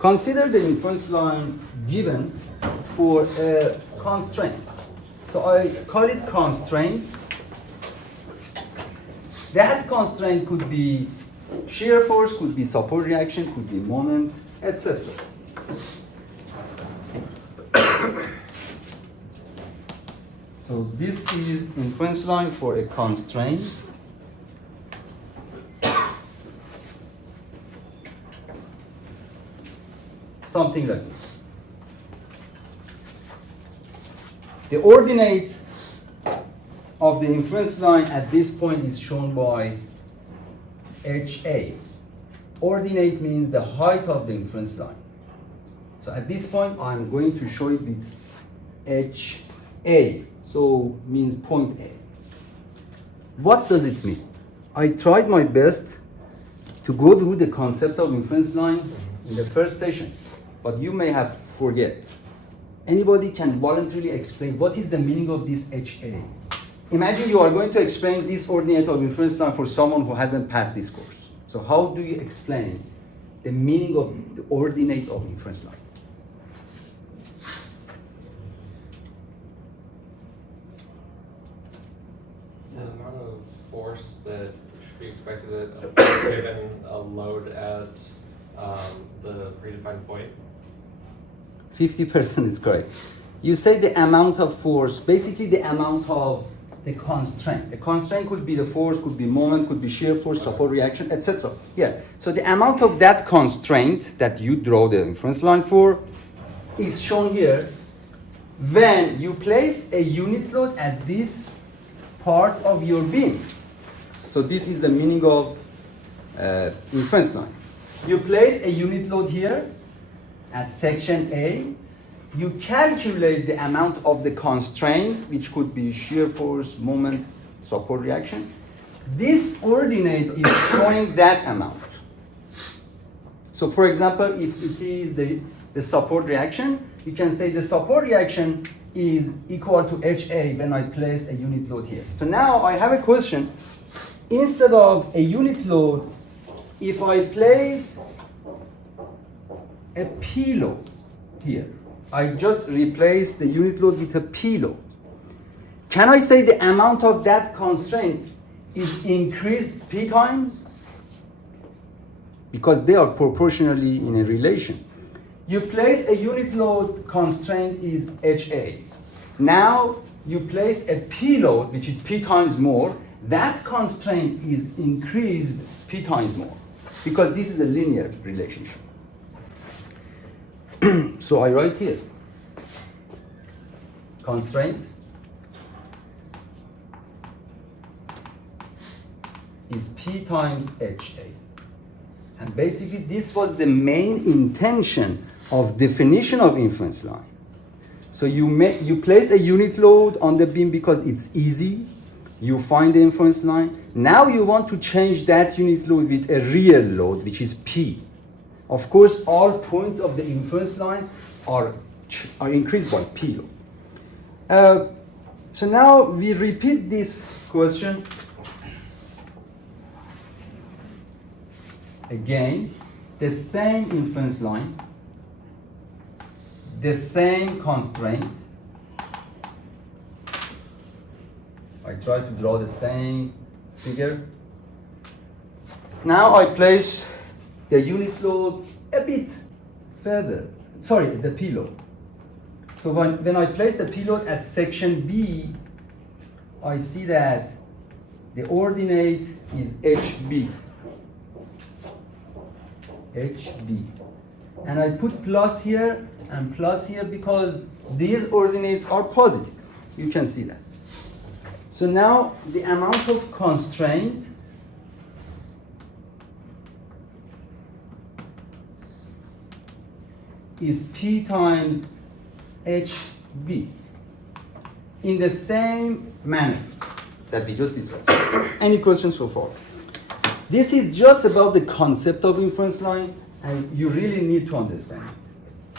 Consider the inference line given for a constraint. So I call it constraint. That constraint could be shear force, could be support reaction, could be moment, etc. So this is inference line for a constraint. Something like this. The ordinate of the inference line at this point is shown by HA. Ordinate means the height of the inference line. So at this point, I'm going to show it with HA. So means point A. What does it mean? I tried my best to go through the concept of inference line in the first session, but you may have forget. Anybody can voluntarily explain what is the meaning of this HA? Imagine you are going to explain this ordinate of inference line for someone who hasn't passed this course. So how do you explain the meaning of the ordinate of inference line? The amount of force that should be expected given a load at the predefined point. 50% is correct. You say the amount of force, basically the amount of the constraint. The constraint could be the force, could be moment, could be shear force, support reaction, etc. Yeah. So the amount of that constraint that you draw the inference line for is shown here when you place a unit load at this part of your beam. So this is the meaning of inference line. You place a unit load here at section A. You calculate the amount of the constraint, which could be shear force, moment, support reaction. This ordinate is showing that amount. So for example, if it is the support reaction, you can say the support reaction is equal to HA when I place a unit load here. So now I have a question. Instead of a unit load, if I place a P load here, I just replace the unit load with a P load. Can I say the amount of that constraint is increased P times? Because they are proportionally in a relation. You place a unit load, constraint is HA. Now you place a P load, which is P times more. That constraint is increased P times more, because this is a linear relationship. So I write here, constraint is P times HA. And basically this was the main intention of definition of inference line. So you place a unit load on the beam because it's easy. You find the inference line. Now you want to change that unit load with a real load, which is P. Of course, all points of the inference line are increased by P load. So now we repeat this question again. The same inference line, the same constraint. I try to draw the same figure. Now I place the unit load a bit further. Sorry, the P load. So when I place the P load at section B, I see that the ordinate is HB. HB. And I put plus here and plus here because these ordinates are positive. You can see that. So now the amount of constraint is P times HB in the same manner that we just discussed. Any questions so far? This is just about the concept of inference line, and you really need to understand it.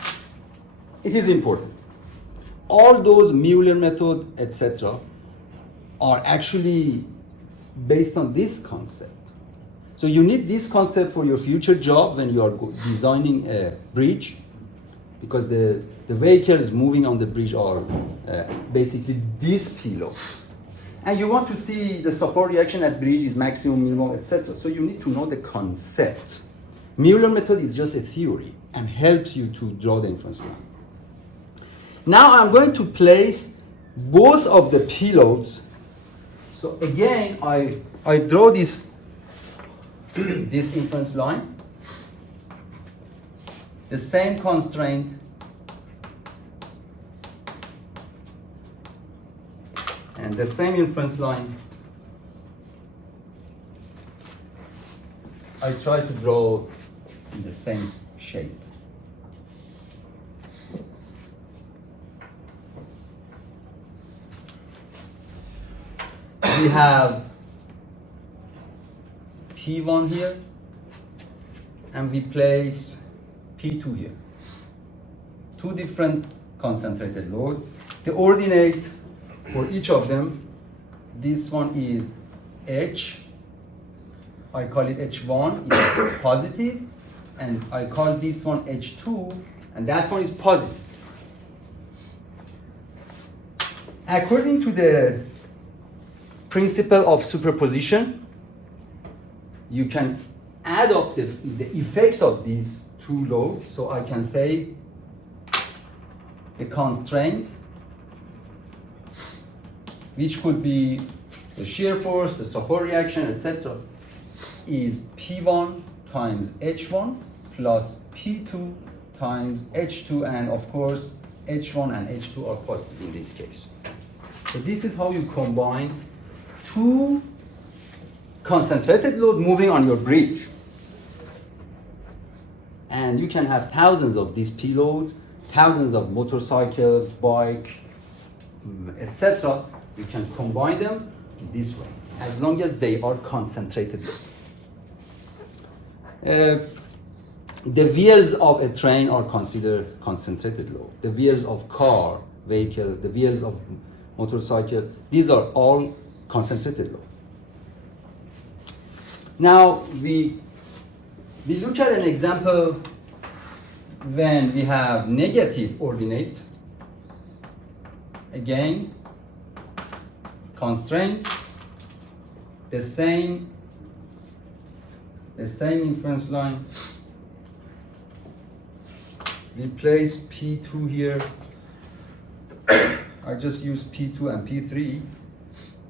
It is important. All those Mueller method, etc., are actually based on this concept. So you need this concept for your future job when you are designing a bridge, because the vehicles moving on the bridge are basically this pillow. And you want to see the support reaction at bridge is maximum, minimum, etc. So you need to know the concept. Mueller method is just a theory and helps you to draw the inference line. Now I'm going to place both of the payloads. So again, I draw this this inference line. The same constraint and the same inference line. I try to draw in the same shape. We have P1 here, and we place P2 here. Two different concentrated load. The ordinate for each of them, this one is H. I call it H1, it's positive, and I call this one H2, and that one is positive. According to the principle of superposition, you can add up the effect of these two loads. So I can say the constraint, which could be the shear force, the support reaction, etc., is P1 times H1 plus P2 times H2, and of course H1 and H2 are positive in this case. So this is how you combine two concentrated load moving on your bridge. And you can have thousands of these payloads, thousands of motorcycle, bike, etc. You can combine them in this way, as long as they are concentrated load. The wheels of a train are considered concentrated load. The wheels of car, vehicle, the wheels of motorcycle, these are all concentrated load. Now we look at an example when we have negative ordinate. Again, constraint, the same inference line. We place P2 here. I just use P2 and P3,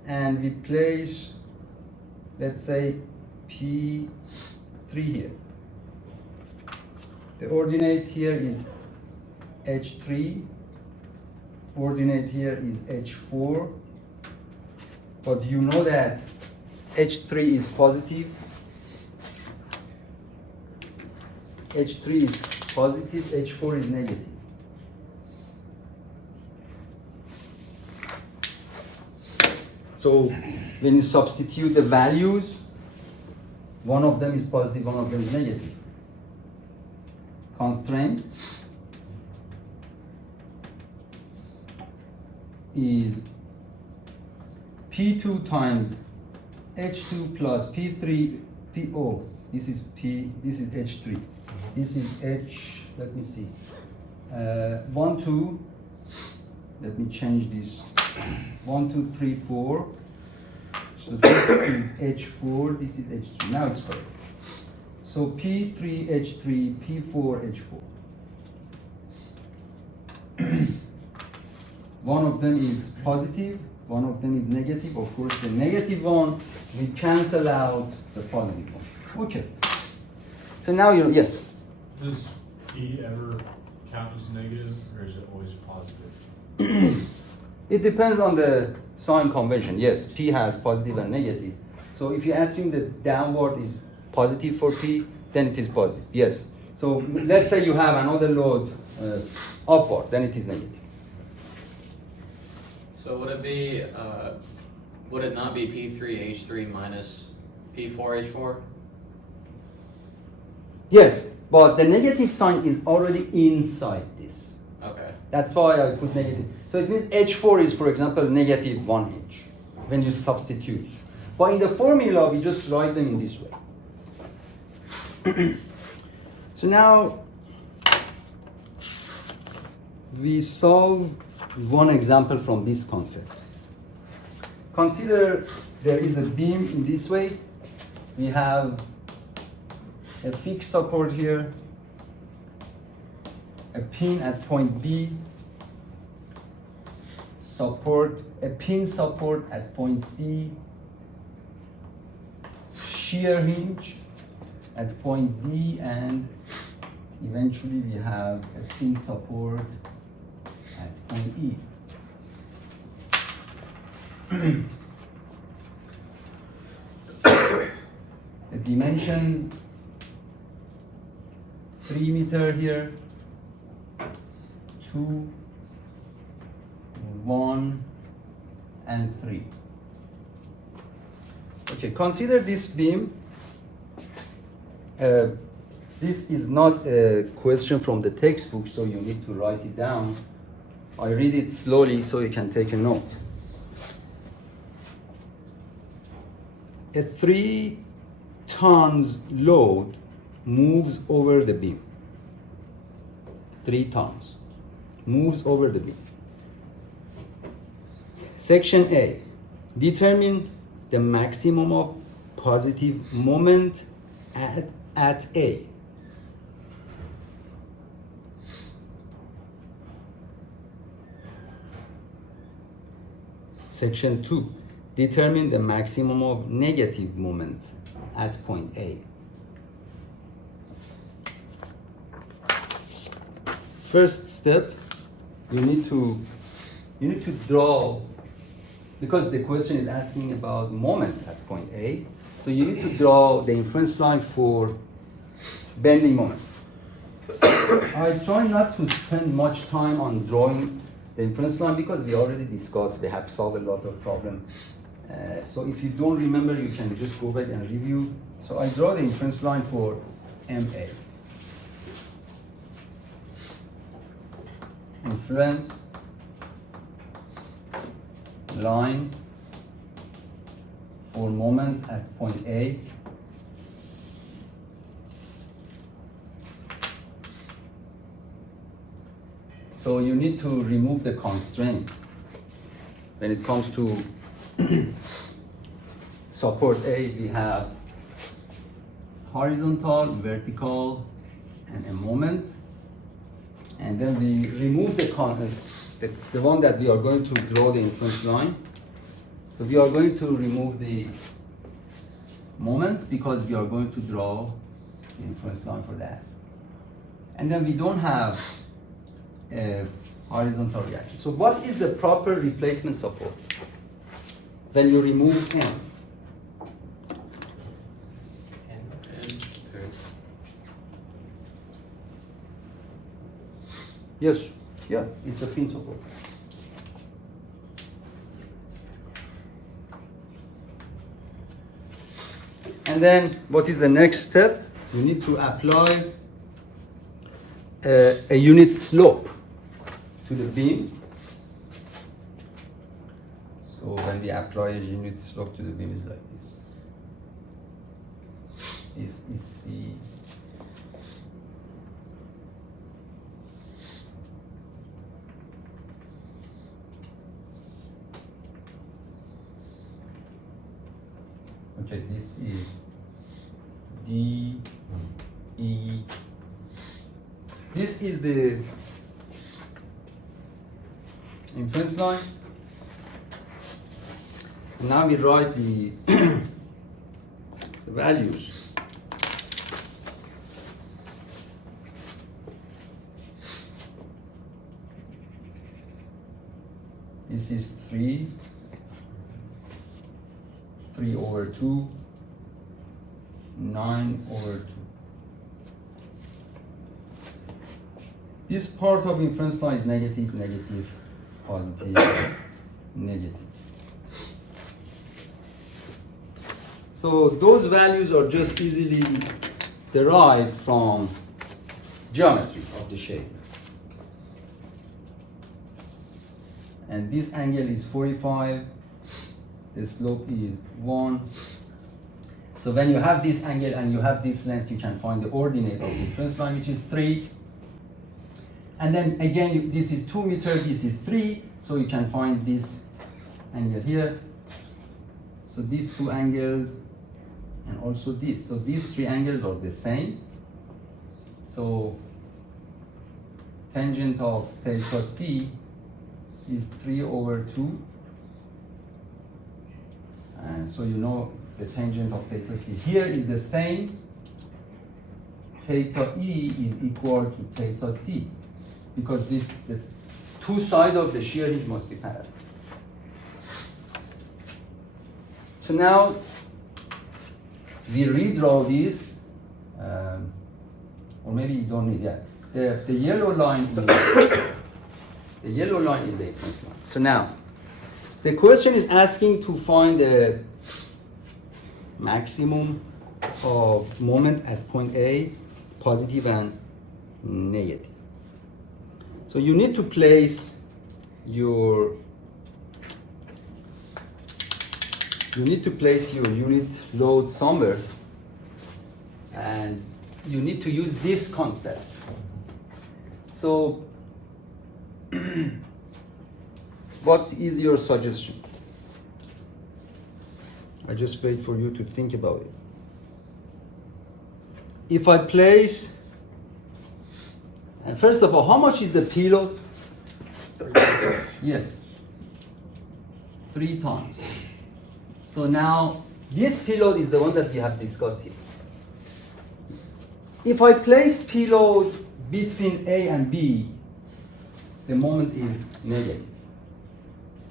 and we place, let's say, P3 here. The ordinate here is H3, ordinate here is H4, but you know that H3 is positive, H3 is positive, H4 is negative. So when you substitute the values, one of them is positive, one of them is negative. Constraint is P2 times H2 plus P3, this is P, this is H3. This is H, let me see. 1, 2, let me change this. 1, 2, 3, 4. So this is H4, this is H3. Now it's correct. So P3, H3, P4, H4. One of them is positive, one of them is negative. Of course, the negative one, we cancel out the positive one. Okay. So now you, yes? Does P ever count as negative, or is it always positive? It depends on the sign convention. Yes, P has positive and negative. So if you assume the downward is positive for P, then it is positive. Yes. So let's say you have another load upward, then it is negative. So would it be, would it not be P3H3 minus P4H4? Yes, but the negative sign is already inside this. Okay. That's why I put negative. So it means H4 is, for example, negative 1H when you substitute. But in the formula, we just write them in this way. So now we solve one example from this concept. Consider there is a beam in this way. We have a fixed support here, a pin at point B, a pin support at point C, shear hinge at point D, and eventually we have a pin support at point E. The dimensions 3 meter here, 2, 1, and 3. Okay, consider this beam. This is not a question from the textbook, so you need to write it down. I read it slowly so you can take a note. A 3 tons load moves over the beam. 3 tons moves over the beam. Section A, determine the maximum of positive moment at A. Section 2, determine the maximum of negative moment at point A. First step, you need to draw, because the question is asking about moment at point A, so you need to draw the inference line for bending moment. I try not to spend much time on drawing the inference line because we already discussed, we have solved a lot of problems. So if you don't remember, you can just go back and review. So I draw the inference line for MA. Inference line for moment at point A. So you need to remove the constraint when it comes to support A. We have horizontal, vertical, and a moment. And then we remove the one that we are going to draw the inference line. So we are going to remove the moment because we are going to draw the inference line for that. And then we don't have a horizontal reaction. So what is the proper replacement support when you remove M? Yes, yeah, it's a pin support. And then what is the next step? You need to apply a unit slope to the beam. So when we apply a unit slope to the beam, it's like this. This is C. Okay, this is D, E. This is the inference line. Now we write the, the values. This is 3 over 2, 9 over 2. This part of inference line is negative, negative, positive, negative. So those values are just easily derived from geometry of the shape. And this angle is 45. The slope is 1. So when you have this angle and you have this length, you can find the ordinate of the inference line, which is 3. And then again, this is 2 meters, this is 3, so you can find this angle here. So these two angles, and also this. So these 3 angles are the same. So tangent of theta c is 3/2. And so you know the tangent of theta c here is the same. Theta e is equal to theta c, because the two sides of the shear hinge must be parallel. So now we redraw this, or maybe you don't need that. The yellow line is the yellow line is the inference line. So now the question is asking to find the maximum of moment at point A, positive and negative. So you need to place your unit load somewhere, and you need to use this concept. So what is your suggestion? I just wait for you to think about it. If I place, and first of all, how much is the P load? Yes, 3 tons. So now this P load is the one that we have discussed here. If I place P load between A and B, the moment is negative.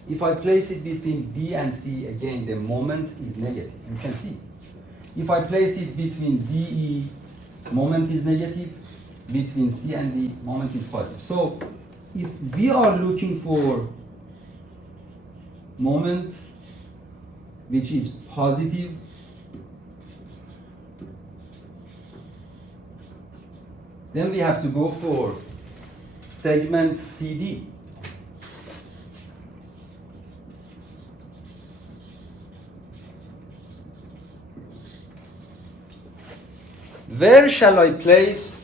If I place it between B and C, again, the moment is negative. You can see. If I place it between D, E, moment is negative. Between C and D, moment is positive. So if we are looking for moment which is positive, then we have to go for segment CD. Where shall I place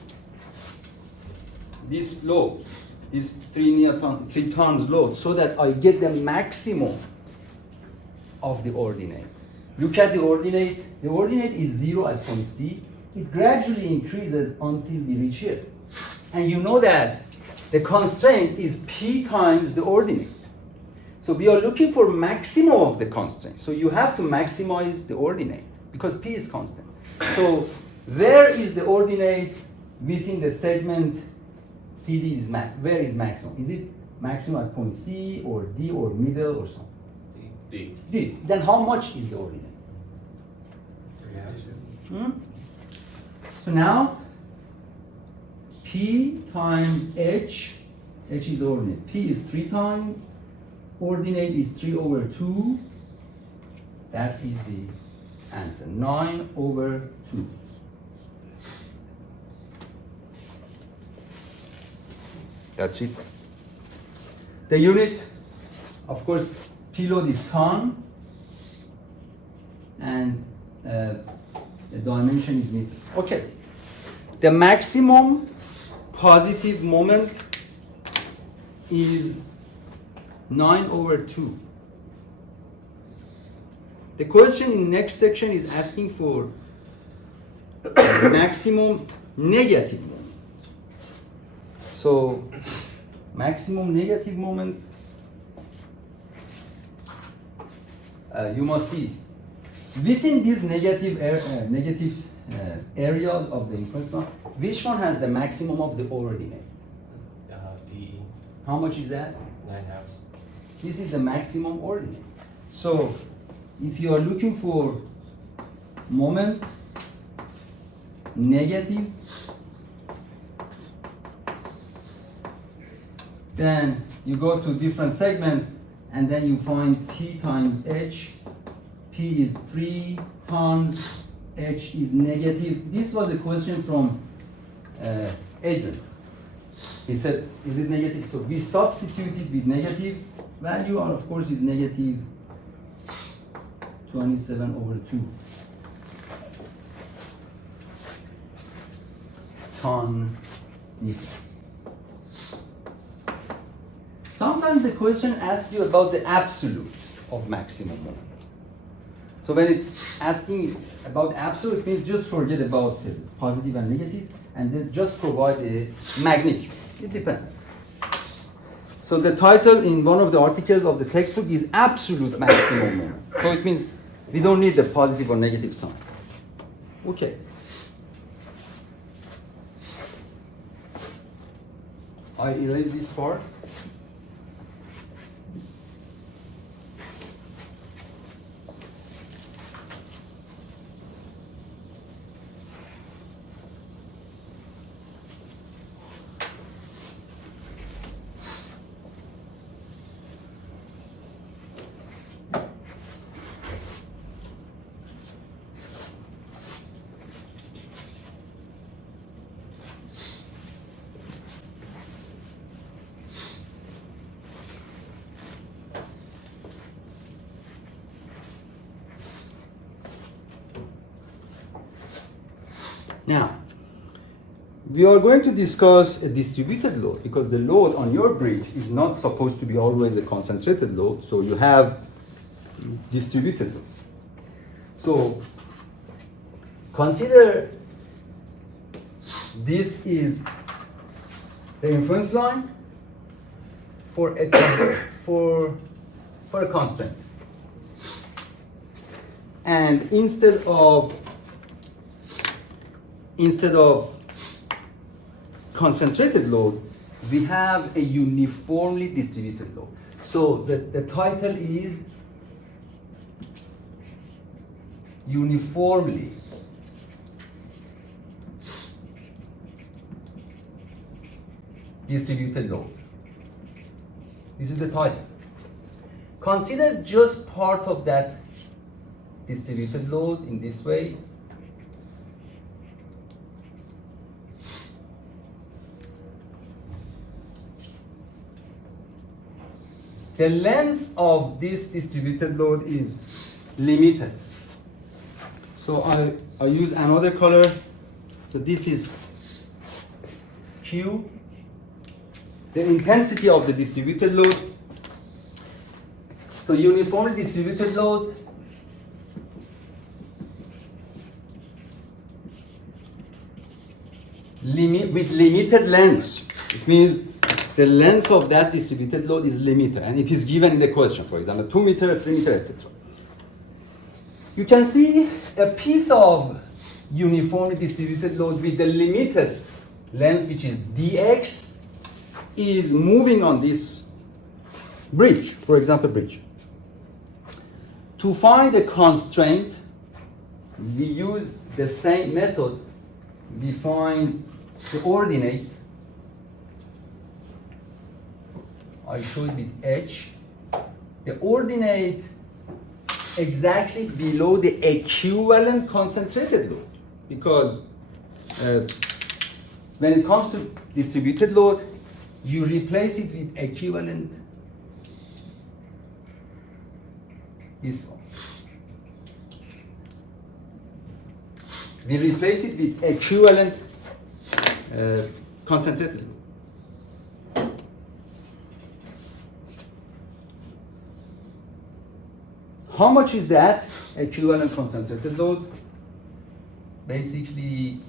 this load, this 3 tons load, so that I get the maximum of the ordinate? Look at the ordinate. The ordinate is 0 at point C. It gradually increases until we reach here. And you know that the constraint is P times the ordinate. So we are looking for maximum of the constraint. So you have to maximize the ordinate because P is constant. So where is the ordinate within the segment CD is where is maximum? Is it maximum at point C or D or middle or something? D. D. Then how much is the ordinate? 3/2. So now P times H, H is the ordinate. P is 3 times, ordinate is 3/2. That is the answer, 9/2. That's it. The unit, of course, P load is ton, and the dimension is meter. Okay. The maximum positive moment is 9/2. The question in next section is asking for maximum negative moment. So maximum negative moment, you must see within these negatives areas of the inference line, which one has the maximum of the ordinate? DE, How much is that? 9/2. This is the maximum ordinate. So if you are looking for moment negative, then you go to different segments and then you find P times H. P is 3 tons, H is negative. This was a question from Adrian. He said, is it negative? So we substituted with negative value, and of course is negative 27/2. ton meter. Sometimes the question asks you about the absolute of maximum moment. So when it's asking about absolute, it means just forget about the positive and negative, and then just provide a magnitude. It depends. So the title in one of the articles of the textbook is absolute maximum moment. So it means we don't need the positive or negative sign. Okay. I erase this part. Now, we are going to discuss a distributed load because the load on your bridge is not supposed to be always a concentrated load, so you have distributed load. So, consider this is the influence line for a constraint. And instead of concentrated load, we have a uniformly distributed load. So the title is uniformly distributed load. This is the title. Consider just part of that distributed load in this way. The length of this distributed load is limited. So I use another color. So this is Q. The intensity of the distributed load. So uniformly distributed load with limited length. It means the length of that distributed load is limited, and it is given in the question, for example, 2 meter, 3 meter, etc. You can see a piece of uniformly distributed load with the limited length, which is dx, is moving on this bridge, for example, bridge. To find a constraint, we use the same method. We find the ordinate. I show it with H. The ordinate exactly below the equivalent concentrated load, because when it comes to distributed load, you replace it with equivalent this one. We replace it with equivalent concentrated load. How much is that equivalent concentrated load? Basically,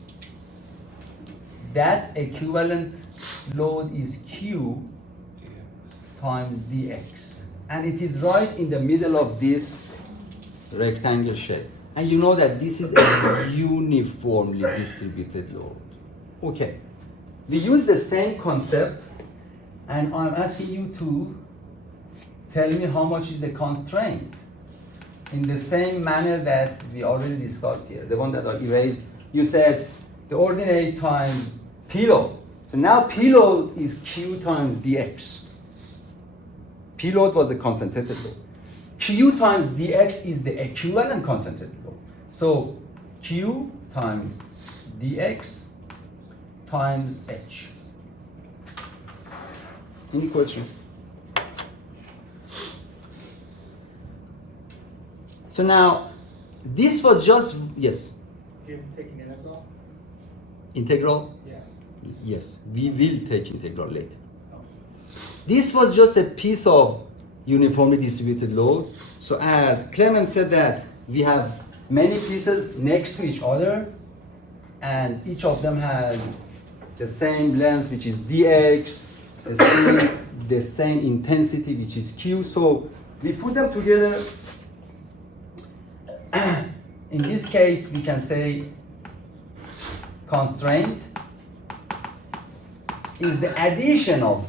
that equivalent load is Q times dx. And it is right in the middle of this rectangle shape. And you know that this is a uniformly distributed load. Okay, we use the same concept, and I'm asking you to tell me how much is the constraint in the same manner that we already discussed here, the one that I erased. You said the ordinate times P load. So now P load is Q times dx. P load was the concentrated load. Q times dx is the equivalent concentrated load. So Q times dx times H. Any questions? So now, this was just, yes? Do you take an integral? Integral? Yeah. Yes, we will take integral later. This was just a piece of uniformly distributed load. So as Clement said that we have many pieces next to each other, and each of them has the same length, which is dx, the same intensity, which is q. So we put them together. In this case, we can say constraint is the addition of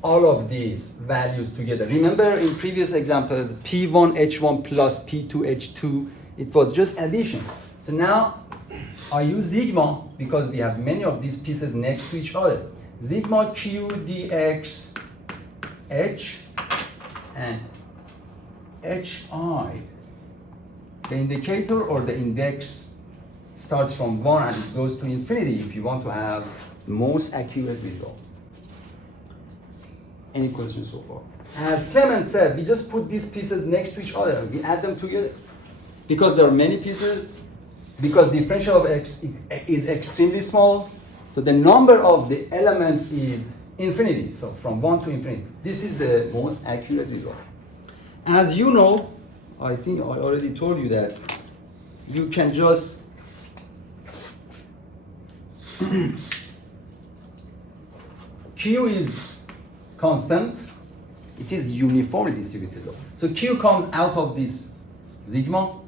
all of these values together. Remember in previous examples, P1 H1 plus P2 H2, it was just addition. So now I use sigma because we have many of these pieces next to each other. Sigma Q dx H and HI. The indicator or the index starts from 1 and it goes to infinity if you want to have the most accurate result. Any questions so far? As Clement said, we just put these pieces next to each other. We add them together. Because there are many pieces, because differential of x is extremely small, so the number of the elements is infinity, so from 1 to infinity. This is the most accurate result. As you know, I think I already told you that you can just Q is constant, it is uniformly distributed load. So Q comes out of this sigma,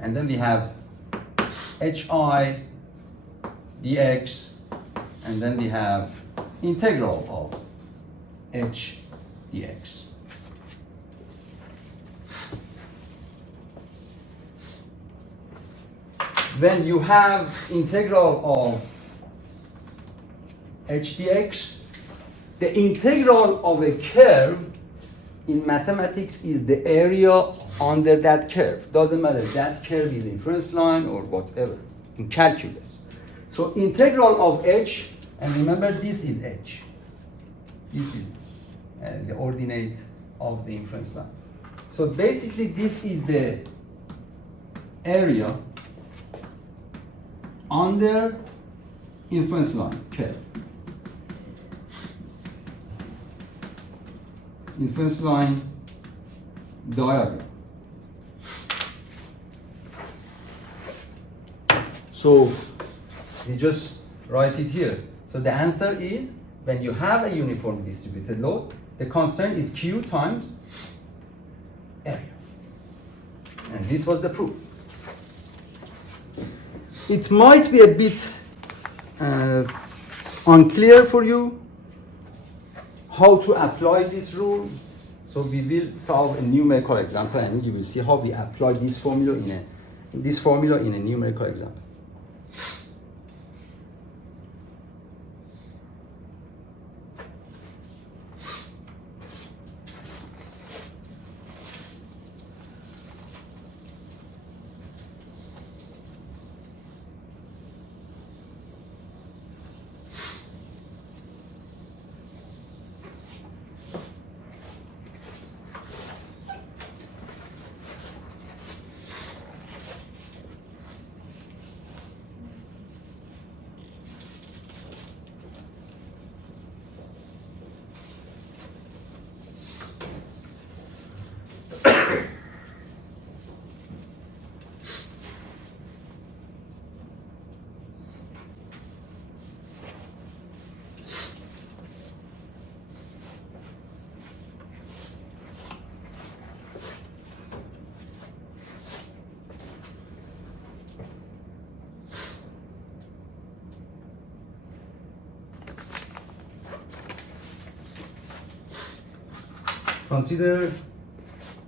and then we have HI dx, and then we have integral of H dx. When you have integral of H dx, the integral of a curve in mathematics is the area under that curve. Doesn't matter, that curve is inference line or whatever, in calculus. So integral of H, and remember this is H. This is the ordinate of the inference line. So basically this is the area under inference line curve. Inference line diagram. So we just write it here. So the answer is when you have a uniformly distributed load, the constant is Q times area. And this was the proof. It might be a bit unclear for you how to apply this rule. So we will solve a numerical example and you will see how we apply this formula in a numerical example. Consider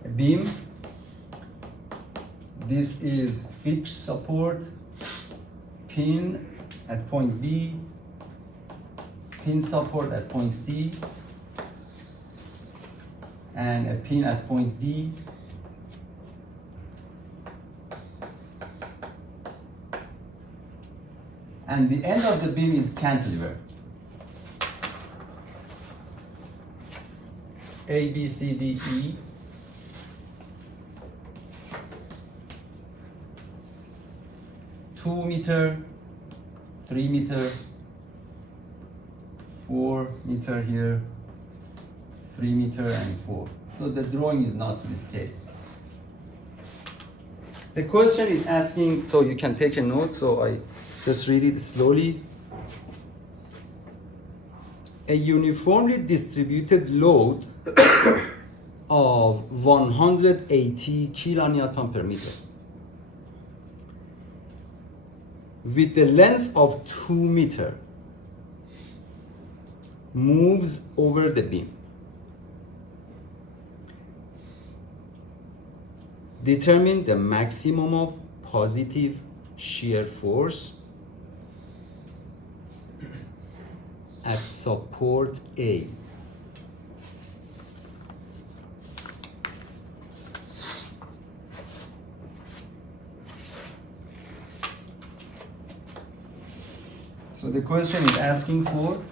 a beam. This is fixed support, pin at point B, pin support at point C, and a pin at point D. And the end of the beam is cantilever. A, B, C, D, E. 2 meter, 3 meter, 4 meter here, 3 meter and 4. So the drawing is not to the scale. The question is asking, so you can take a note, so I just read it slowly. A uniformly distributed load of 180 kilonewton per meter with the length of 2 meter moves over the beam. Determine the maximum of positive shear force at support A. So the question is asking for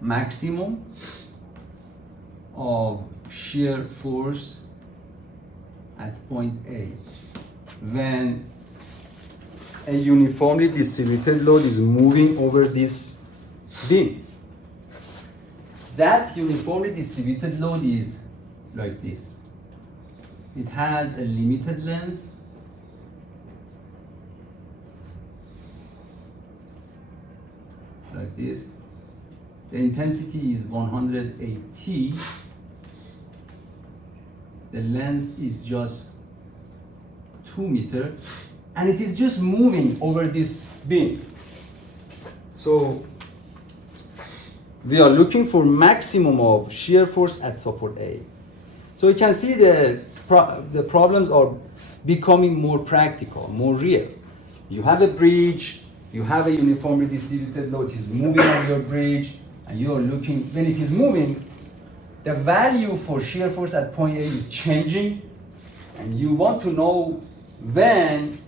maximum of shear force at point A when a uniformly distributed load is moving over this beam. That uniformly distributed load is like this. It has a limited length like this. The intensity is 180. The length is just 2 meter, and it is just moving over this beam. So we are looking for maximum of shear force at support A. So you can see the problems are becoming more practical, more real. You have a bridge, you have a uniformly distributed load, it is moving on your bridge, and you are looking, when it is moving, the value for shear force at point A is changing, and you want to know when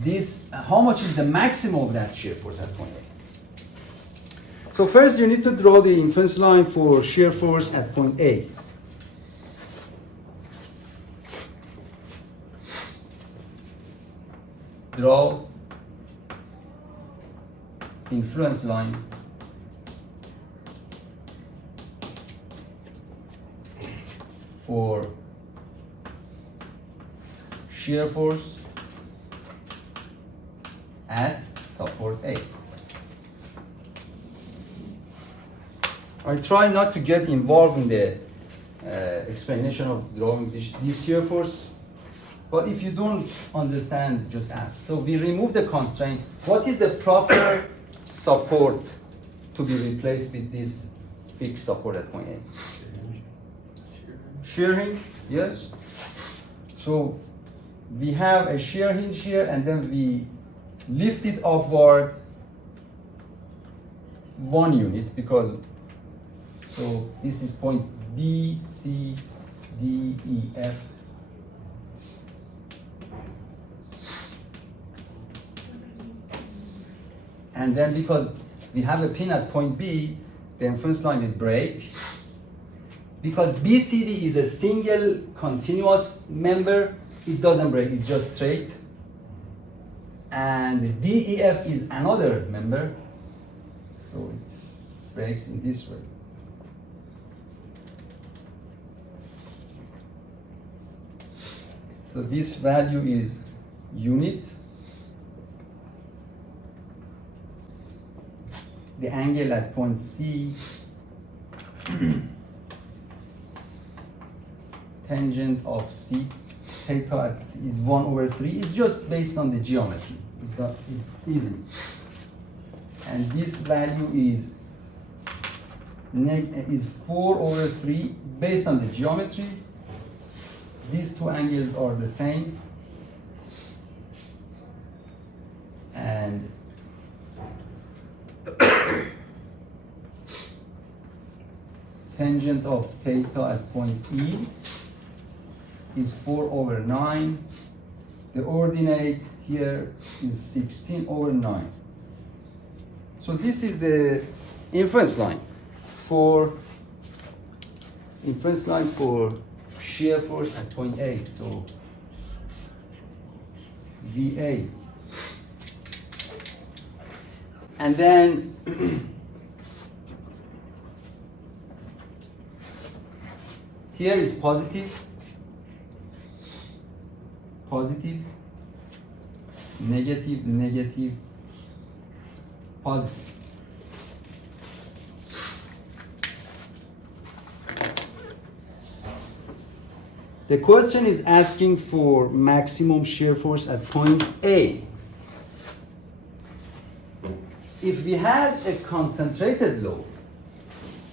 this, how much is the maximum of that shear force at point A. So first you need to draw the inference line for shear force at point A. Draw inference line for shear force at support A. I try not to get involved in the explanation of drawing this shear force, but if you don't understand, just ask. So we remove the constraint. What is the proper support to be replaced with this fixed support at point A? Shear hinge, yes. So we have a shear hinge here, and then we lift it upward 1 unit, because so this is point B, C, D, E, F. And then because we have a pin at point B, the inference line will break. Because BCD is a single continuous member, it doesn't break, it's just straight. And DEF is another member, so it breaks in this way. So this value is unit. The angle at point C, tangent of C, theta at C is 1/3. It's just based on the geometry. It's easy. And this value is 4/3 based on the geometry. These two angles are the same. And tangent of theta at point E is 4/9. The ordinate here is 16/9. So this is the inference line for shear force at point A. So VA And then here is positive, positive, negative, negative, positive. The question is asking for maximum shear force at point A. If we had a concentrated load,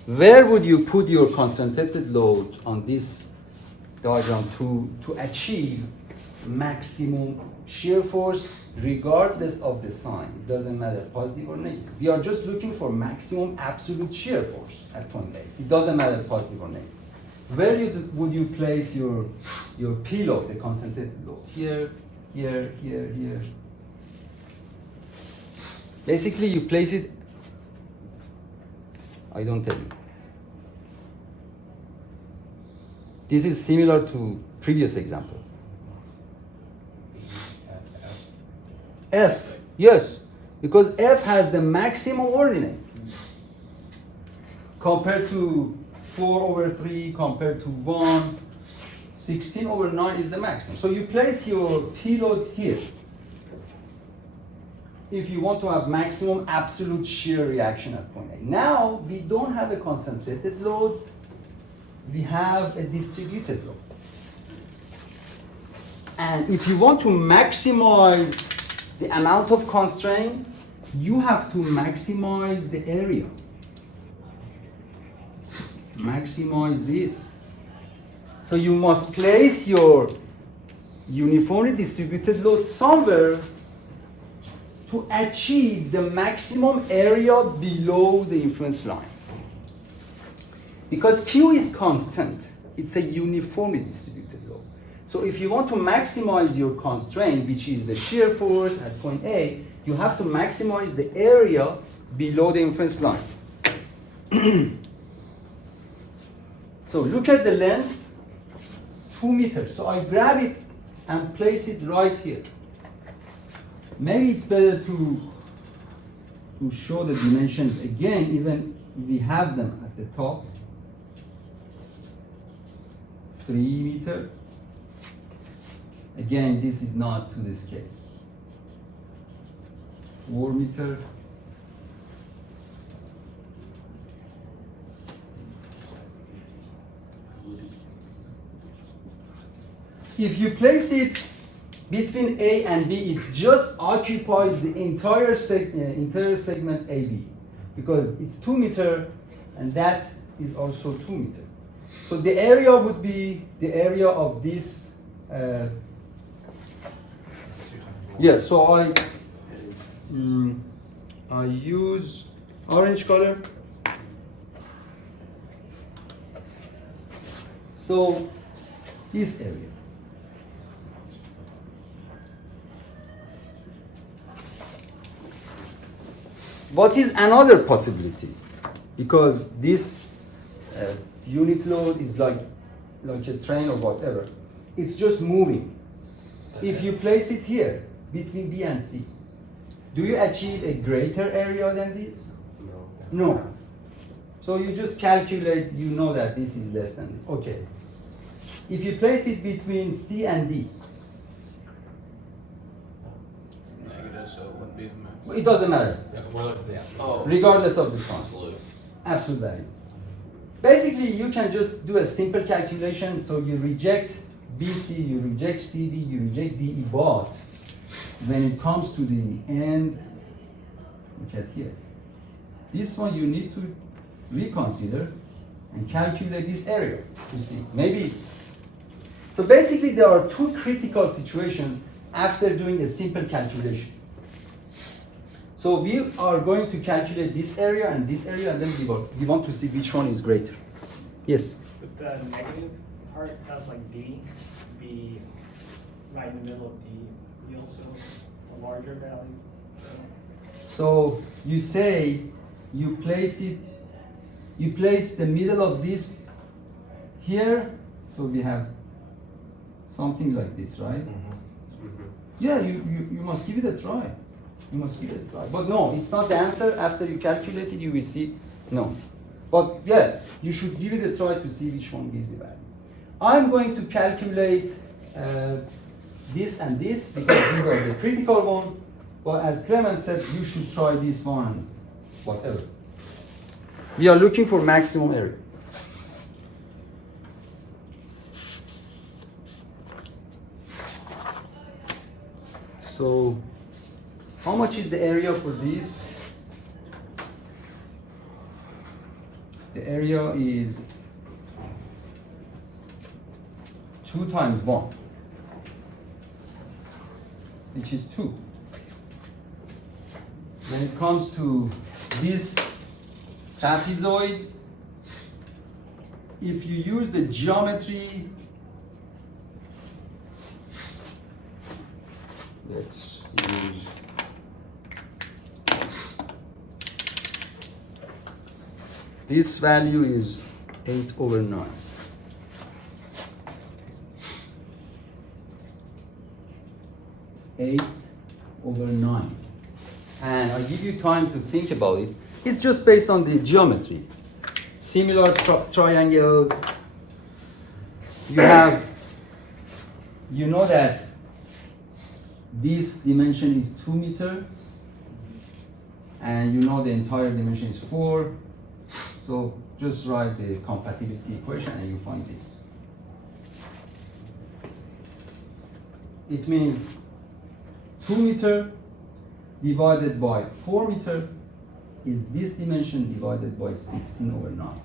where would you put your concentrated load on this diagram to achieve maximum shear force regardless of the sign? It doesn't matter, positive or negative. We are just looking for maximum absolute shear force at point A. It doesn't matter positive or negative. Where would you place your P load, the concentrated load? Here, here, here, here. Basically, you place it, I don't tell you. This is similar to previous example. F, yes, because F has the maximum ordinate compared to 4/3 compared to 1, 16/9 is the maximum. So you place your P load here. If you want to have maximum absolute shear reaction at point A. Now we don't have a concentrated load, we have a distributed load. And if you want to maximize the amount of constraint, you have to maximize the area. Maximize this. So you must place your uniformly distributed load somewhere to achieve the maximum area below the influence line. Because Q is constant, it's a uniformly distributed load. So if you want to maximize your constraint, which is the shear force at point A, you have to maximize the area below the influence line. So look at the length, 2 meters. So I grab it and place it right here. Maybe it's better to show the dimensions again, even if we have them at the top. 3 meters. Again, this is not to the scale. 4 meters. If you place it between A and B, it just occupies the entire segment AB, because it's 2 meters and that is also 2 meters. So the area would be the area of this. Yeah, so I use orange color. So this area. What is another possibility? Because this unit load is like a train or whatever. It's just moving. If you place it here between B and C, do you achieve a greater area than this? No. No. So you just calculate, you know that this is less than, okay. If you place it between C and D, It's negative, so it wouldn't be the max. it doesn't matter, Yeah, we're looking at the absolute. Oh, regardless of the sign. absolute. Absolute value. Basically, you can just do a simple calculation. So you reject BC, you reject CD, you reject DE, but when it comes to the end, look at here. This one you need to reconsider and calculate this area to see. Maybe it's. So basically, there are two critical situations after doing a simple calculation. So we are going to calculate this area, and then we want to see which one is greater. Yes? Would the negative part of like D be right in the middle of D, be also a larger value? So you say you place the middle of this here, so we have something like this, right? Mhm. Yeah, you must give it a try. You must give it a try. But no, it's not the answer. After you calculate it, you will see no. But yeah, you should give it a try to see which one gives you value. I'm going to calculate this and this because these are the critical one. But as Clement said, you should try this one, whatever. We are looking for maximum area. So, how much is the area for this? The area is 2 times 1, which is 2. When it comes to this trapezoid, if you use the geometry, let's use this value is 8/9. Eight over 9. And I give you time to think about it. It's just based on the geometry. Similar triangles. You know that this dimension is 2 meters, and you know the entire dimension is 4. So just write the compatibility equation and you find this. It means 2 meters divided by 4 meters is this dimension divided by 16/9.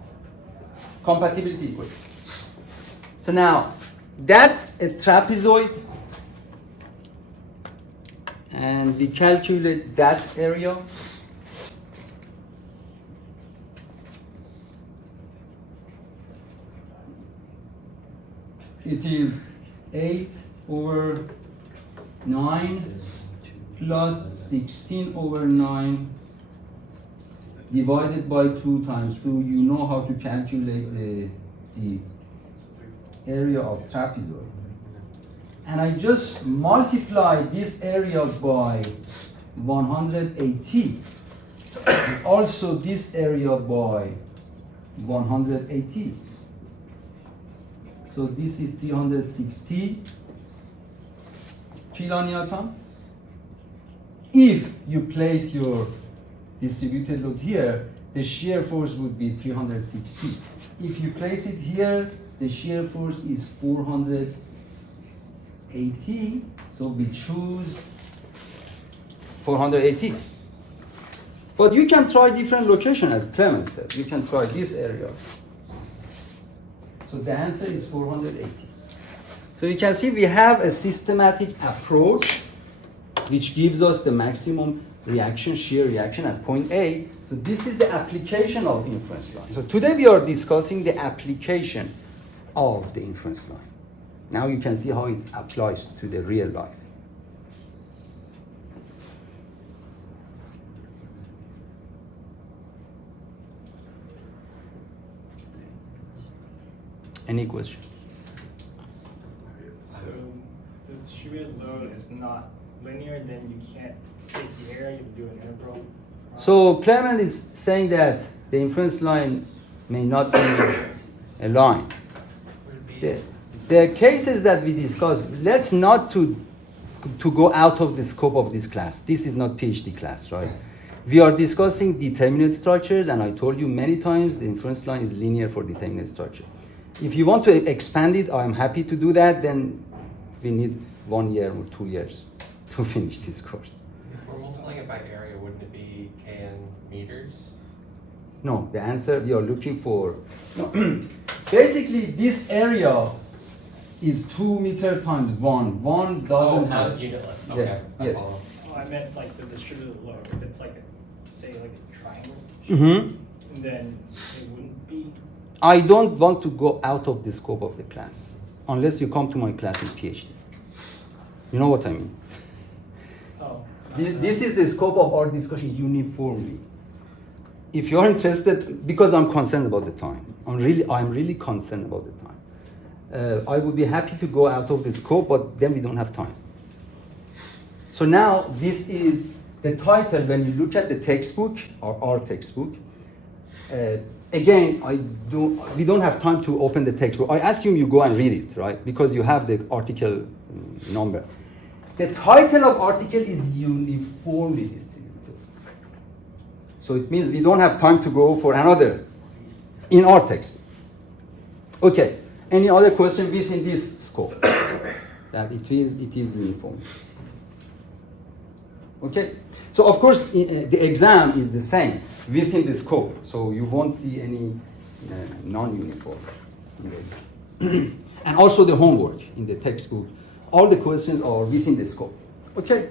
Compatibility equation. So now, that's a trapezoid, and we calculate that area. It is 8/9 plus 16/9 divided by 2 times 2. You know how to calculate the area of trapezoid. And I just multiply this area by 180. And also this area by 180. So this is 360 kilonewton. If you place your distributed load here, the shear force would be 360. If you place it here, the shear force is 480. So we choose 480. But you can try different location, as Clement said. You can try this area. So the answer is 480. So you can see we have a systematic approach which gives us the maximum reaction, shear reaction at point A. So this is the application of inference line. So today we are discussing the application of the inference line. Now you can see how it applies to the real life. Any question? So the distributed load is not linear, then you can't take the area, you do an integral. So Clement is saying that the inference line may not be a line. The cases that we discussed, let's not to go out of the scope of this class. This is not PhD class, right? We are discussing determinate structures, and I told you many times the inference line is linear for determinate structure. If you want to expand it, I'm happy to do that. Then we need 1 year or 2 years to finish this course. If we're multiplying it by area, wouldn't it be kn meters? No, the answer we are looking for. No. Basically, this area is 2 meters times 1. 1 doesn't have. Unitless. Yeah, Okay. I yes. follow. Oh, I meant like the distributed load. If it's like a, say like a triangle, Mm-hmm. then it wouldn't be. I don't want to go out of the scope of the class unless you come to my class in PhD. You know what I mean? Oh. This is the scope of our discussion uniformly. If you're interested, because I'm concerned about the time, I'm really concerned about the time. I would be happy to go out of the scope, but then we don't have time. So now this is the title, when you look at the textbook, or our textbook, again, we don't have time to open the textbook. I assume you go and read it, right? Because you have the article number. The title of article is uniformly distributed. So it means we don't have time to go for another in our text. Okay, any other question within this scope? That it is uniform. Okay, so of course the exam is the same within the scope, so you won't see any non-uniform. And also the homework in the textbook, all the questions are within the scope. Okay,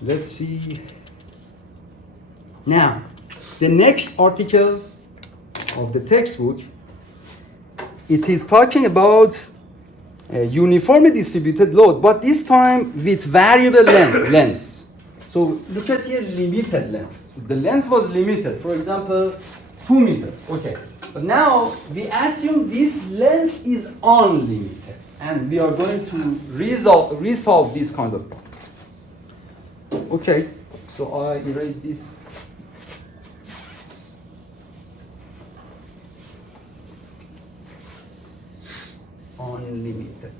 let's see. Now, the next article of the textbook, it is talking about uniformly distributed load, but this time with variable lengths. So look at here, limited lengths. The length was limited, for example, 2 meters. Okay, but now we assume this length is unlimited, and we are going to resolve this kind of problem. Okay, so I erase this. Unlimited.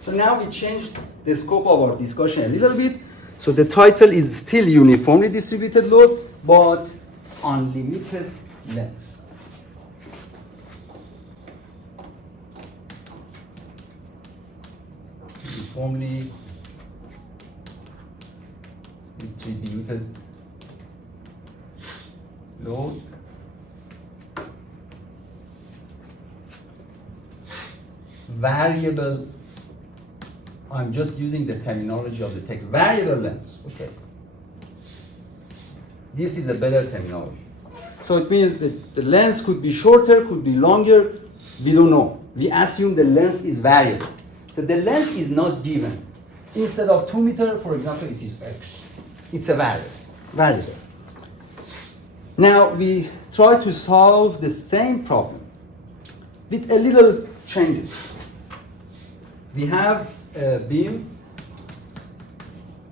So now we change the scope of our discussion a little bit. So the title is still uniformly distributed load, but unlimited lengths. Uniformly distributed load. Variable, I'm just using the terminology of the text. Variable lengths, okay. This is a better terminology. So it means that the length could be shorter, could be longer, we don't know. We assume the length is variable. So the length is not given. Instead of 2 meters, for example, it is x. It's a variable. Now we try to solve the same problem with a little changes. We have a beam.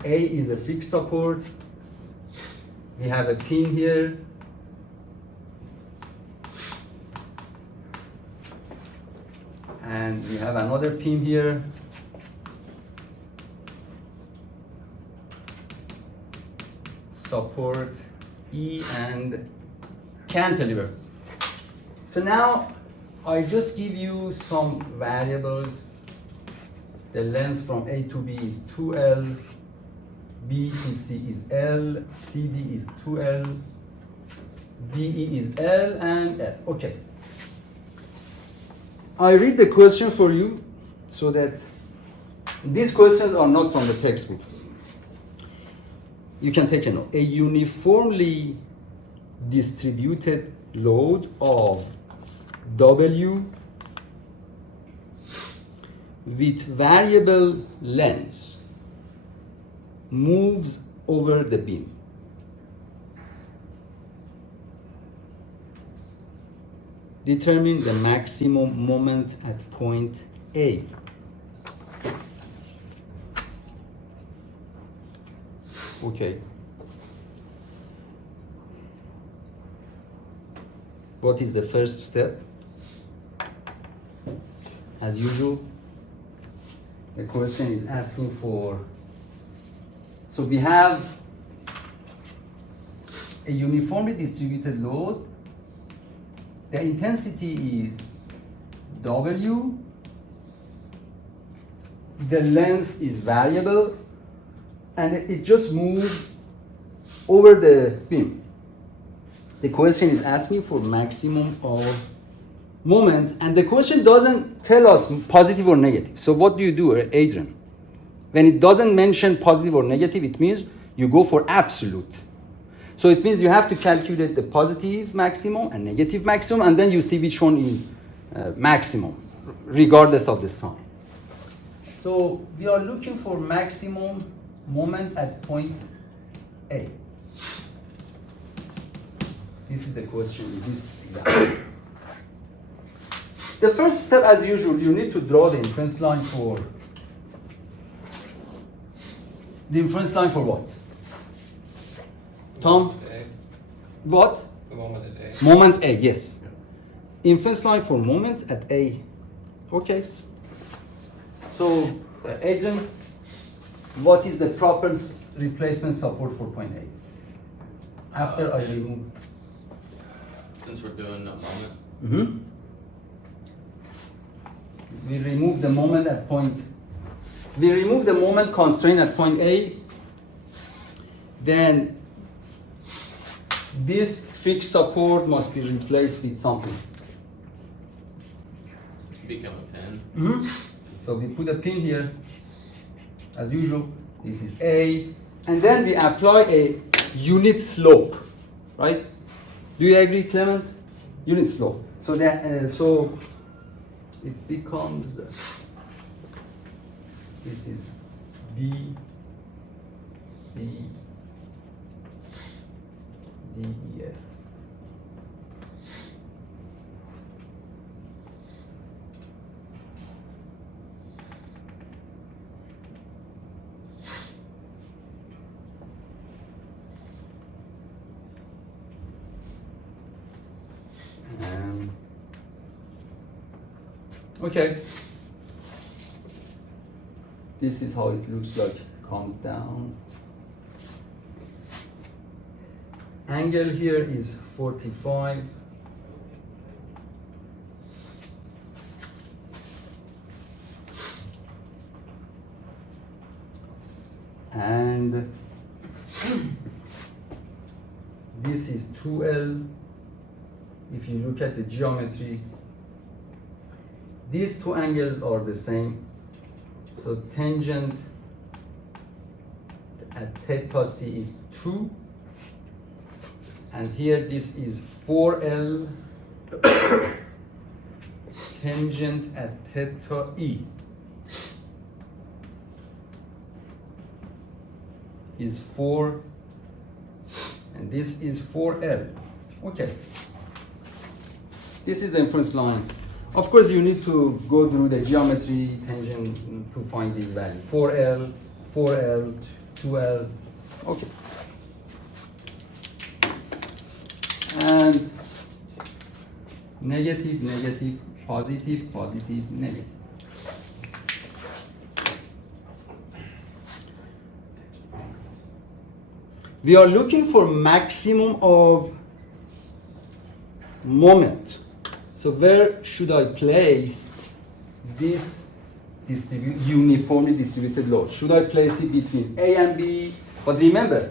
A is a fixed support. We have a pin here. And we have another pin here. Support E and cantilever. So now I just give you some variables. The length from A to B is 2L, B to C is L, CD is 2L, DE is L, and L. Okay. I read the question for you so that these questions are not from the textbook. You can take a note. A uniformly distributed load of W with variable lengths moves over the beam. Determine the maximum moment at point A. Okay. What is the first step? As usual, the question is asking for, so we have a uniformly distributed load. The intensity is W. The length is variable, and it just moves over the beam. The question is asking for maximum of moment, and the question doesn't tell us positive or negative. So what do you do, Adrian? When it doesn't mention positive or negative, it means you go for absolute. So it means you have to calculate the positive maximum and negative maximum, and then you see which one is maximum, regardless of the sign. So we are looking for maximum moment at point A. This is the question in this example. The first step, as usual, you need to draw the inference line for what? Tom? A. What? The moment at A. Moment A, yes. Inference line for moment at A. Okay. So, Adrian, what is the proper replacement support for point A? After I remove. Since we're doing a moment, Mm-hmm. We remove the moment at point. We remove the moment constraint at point A. Then this fixed support must be replaced with something. become a pin. Mm-hmm. So we put a pin here, as usual. This is A, and then we apply a unit slope, right? Do you agree, Clement? Unit slope. So that so it becomes. This is B, C, D, E, F. Okay. This is how it looks like. Comes down. Angle here is 45. And this is 2L. If you look at the geometry, these two angles are the same. So tangent at theta C is 2. And here this is 4L. Tangent at theta E is 4. And this is 4L. Okay. This is the inference line. Of course, you need to go through the geometry tangent to find this value. 4L, 4L, 2L. Okay. And negative, negative, positive, positive, negative. We are looking for maximum of moment. So where should I place this uniformly distributed load? Should I place it between A and B? But remember,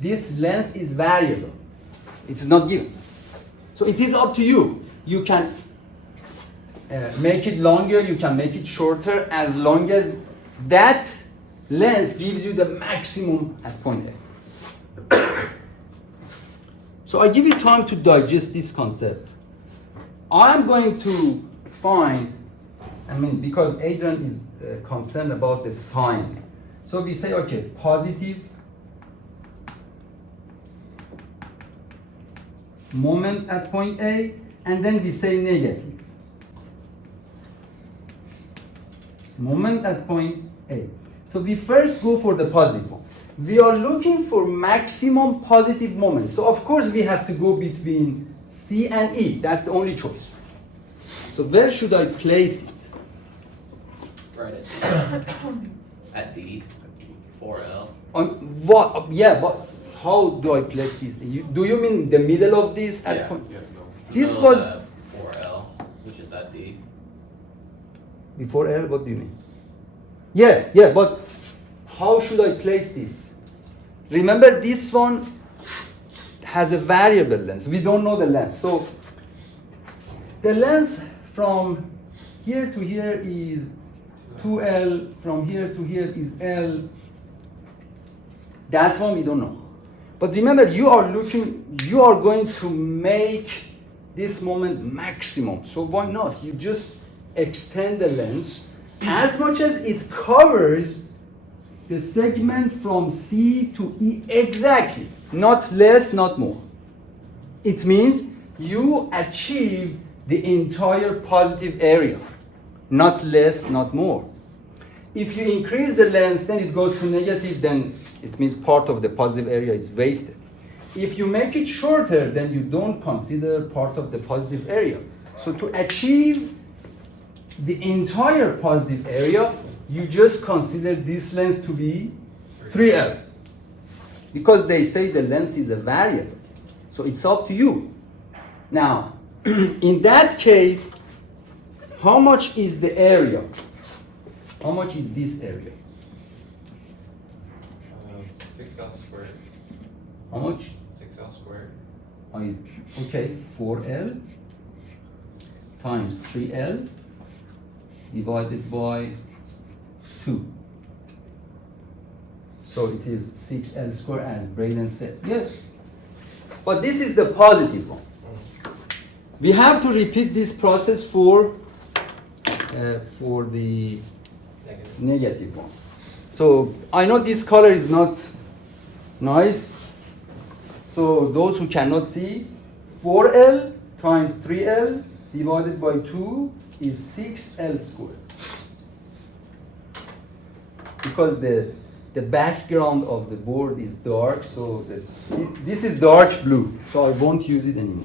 this length is variable. It is not given. So it is up to you. You can make it longer, you can make it shorter, as long as that length gives you the maximum at point A. So I give you time to digest this concept. I'm going to find, because Adrian is concerned about the sign. So we say, okay, positive moment at point A, and then we say negative moment at point A. So we first go for the positive one. We are looking for maximum positive moment. So of course we have to go between C and E. That's the only choice. So where should I place it? Right at D, 4L. On what? Yeah, but how do I place this? Do you mean the middle of this at point? Yeah. This Middle of was that 4L, which is at D. before L. What do you mean? Yeah, but how should I place this? Remember, this one has a variable length. We don't know the length. So the length from here to here is 2L. From here to here is L. That one we don't know. But remember, you are going to make this moment maximum. So why not? You just extend the lens as much as it covers the segment from C to E exactly. Not less, not more. It means you achieve the entire positive area. Not less, not more. If you increase the length, then it goes to negative, then it means part of the positive area is wasted. If you make it shorter, then you don't consider part of the positive area. So to achieve the entire positive area, you just consider this length to be 3L. Because they say the length is a variable. So it's up to you. Now, in that case, how much is the area? How much is this area? 6L squared. How much? 6L squared. Okay, 4L times 3L divided by 2. So it is 6L squared as Braden said. Yes. But this is the positive one. We have to repeat this process for the negative one. So I know this color is not nice. So those who cannot see, 4L times 3L divided by 2 is 6L squared. Because the background of the board is dark, so this is dark blue, so I won't use it anymore.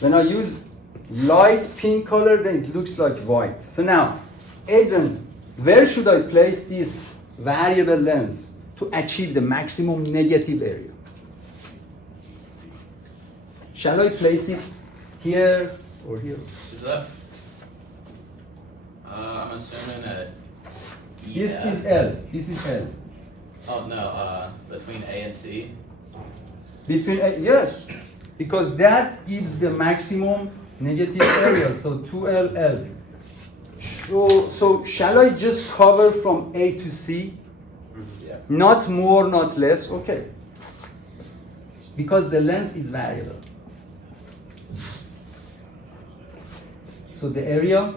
When I use light pink color, then it looks like white. So now, Adrian, where should I place this variable length to achieve the maximum negative area? Shall I place it here or here? Is that? I'm assuming that. This is L. This is L. Oh no, between A and C. Between yes, because that gives the maximum negative area. So 2L. So shall I just cover from A to C? Yeah. Not more, not less. Okay. Because the length is variable. So the area.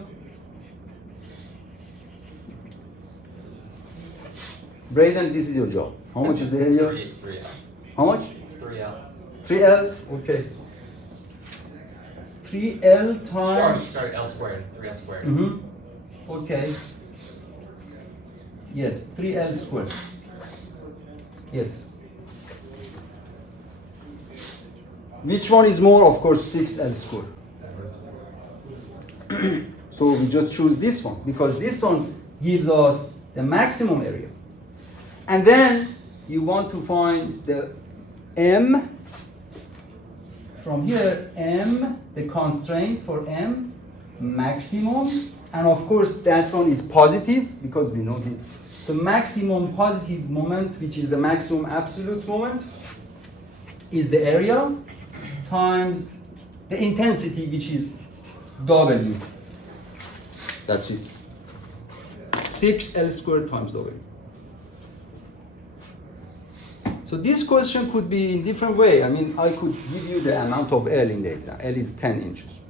Braden, this is your job. How much is the area? 3L. How much? It's 3L. 3L? Okay. 3L times. Sorry, L squared. 3L squared. Mm-hmm. Okay. Yes, 3L squared. Yes. Which one is more? Of course, 6L squared. So we just choose this one because this one gives us the maximum area. And then you want to find the M. From here, M, the constraint for M, maximum. And of course, that one is positive because we know it. So maximum positive moment, which is the maximum absolute moment, is the area times the intensity, which is W. That's it. 6L squared times W. So this question could be in different way. I mean, I could give you the amount of L in the exam. L is 10 inches.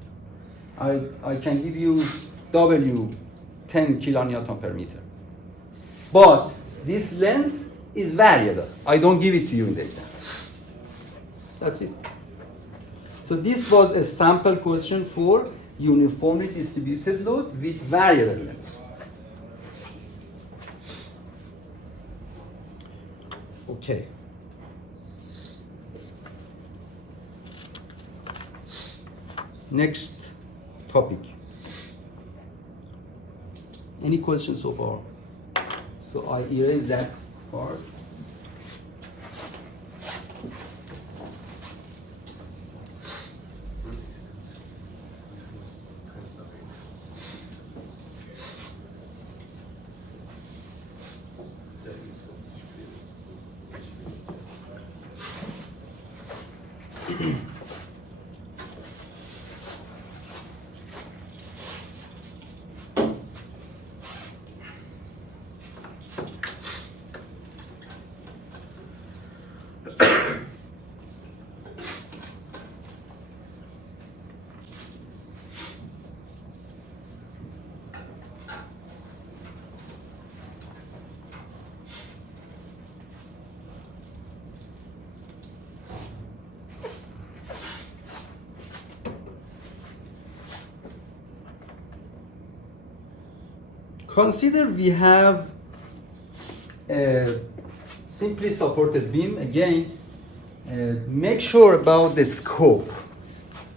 I can give you W 10 kilonewton per meter. But this length is variable. I don't give it to you in the exam. That's it. So this was a sample question for uniformly distributed load with variable length. Okay. Next topic. Any questions so far? So I erase that part. consider we have a simply supported beam. Again, make sure about the scope.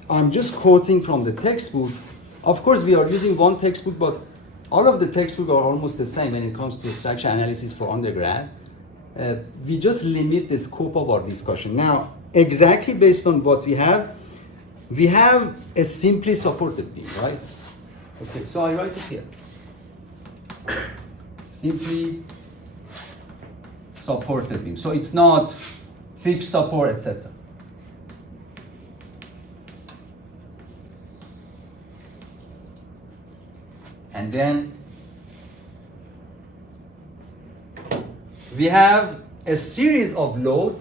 I'm just quoting from the textbook. Of course, we are using one textbook, but all of the textbooks are almost the same when it comes to structure analysis for undergrad. We just limit the scope of our discussion. Now, exactly based on what we have a simply supported beam, right? Okay, so I write it here. Simply supported beam. So it's not fixed support, etc. And then we have a series of load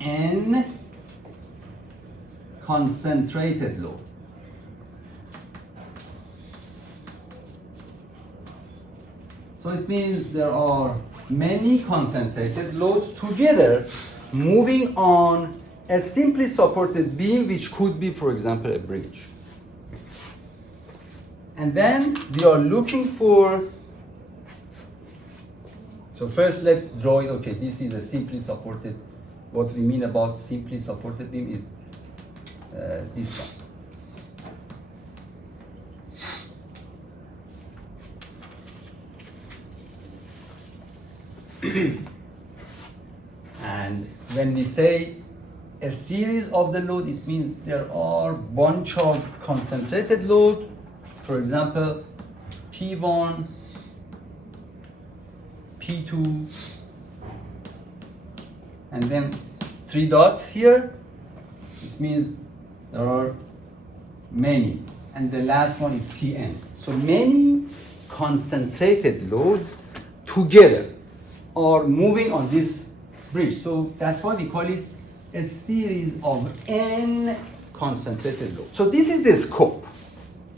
n concentrated load. So it means there are many concentrated loads together moving on a simply supported beam, which could be, for example, a bridge. And then we are looking for, so first let's draw it. Okay, this is a simply supported, what we mean about simply supported beam is this one. And when we say a series of the load, it means there are bunch of concentrated load. For example, P1, P2, and then 3 dots here. It means there are many. And the last one is Pn. So many concentrated loads together are moving on this bridge. So that's why we call it a series of n concentrated loads. So this is the scope.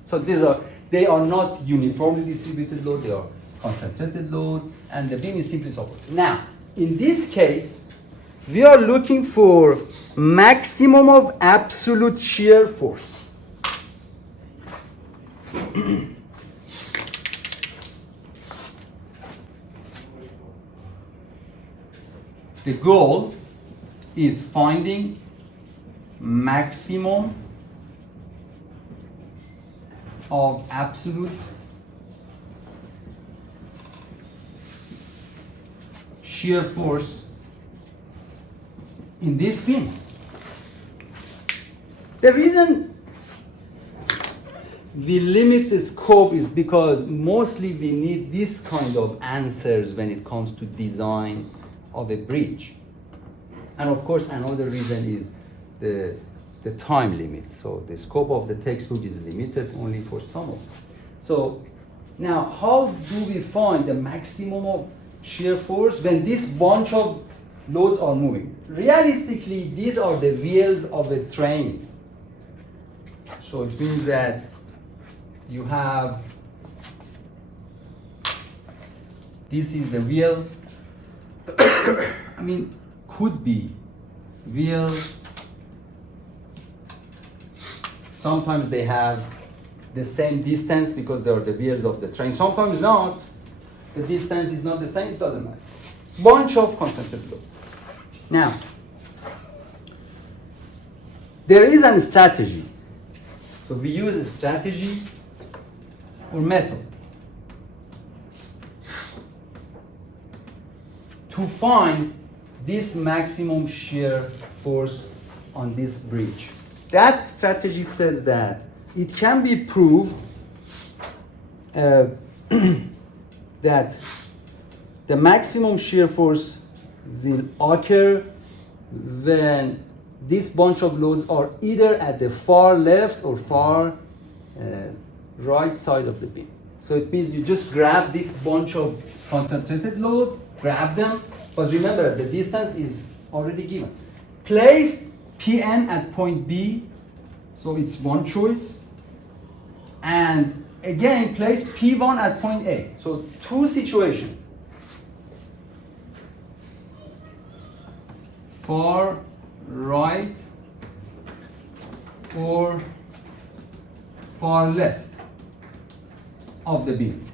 So they are not uniformly distributed load, they are concentrated load, and the beam is simply supported. Now, in this case, we are looking for maximum of absolute shear force. The goal is finding maximum of absolute shear force in this beam. The reason we limit the scope is because mostly we need this kind of answers when it comes to design of a bridge. And of course, another reason is the time limit. So the scope of the textbook is limited only for some of them. So now, how do we find the maximum of shear force when this bunch of loads are moving? Realistically, these are the wheels of a train. So it means that you have, this is the wheel. I mean, could be wheel. Sometimes they have the same distance because they are the wheels of the train. Sometimes not. The distance is not the same, it doesn't matter. Bunch of concentrated load. Now, there is a strategy. So we use a strategy or method to find this maximum shear force on this bridge. That strategy says that it can be proved that the maximum shear force will occur when this bunch of loads are either at the far left or far right side of the beam. So it means you just grab this bunch of concentrated load, grab them, but remember the distance is already given. Place Pn at point B, so it's one choice, and again place P1 at point A. So two situations. far right or far left of the beam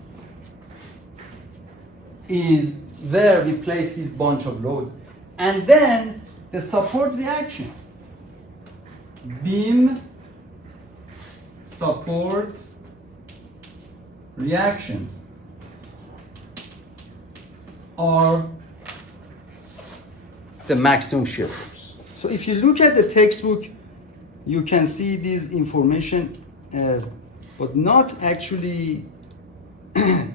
is where we place this bunch of loads. And then the support reaction, beam support reactions are the maximum shear force. So if you look at the textbook, you can see this information, but not actually in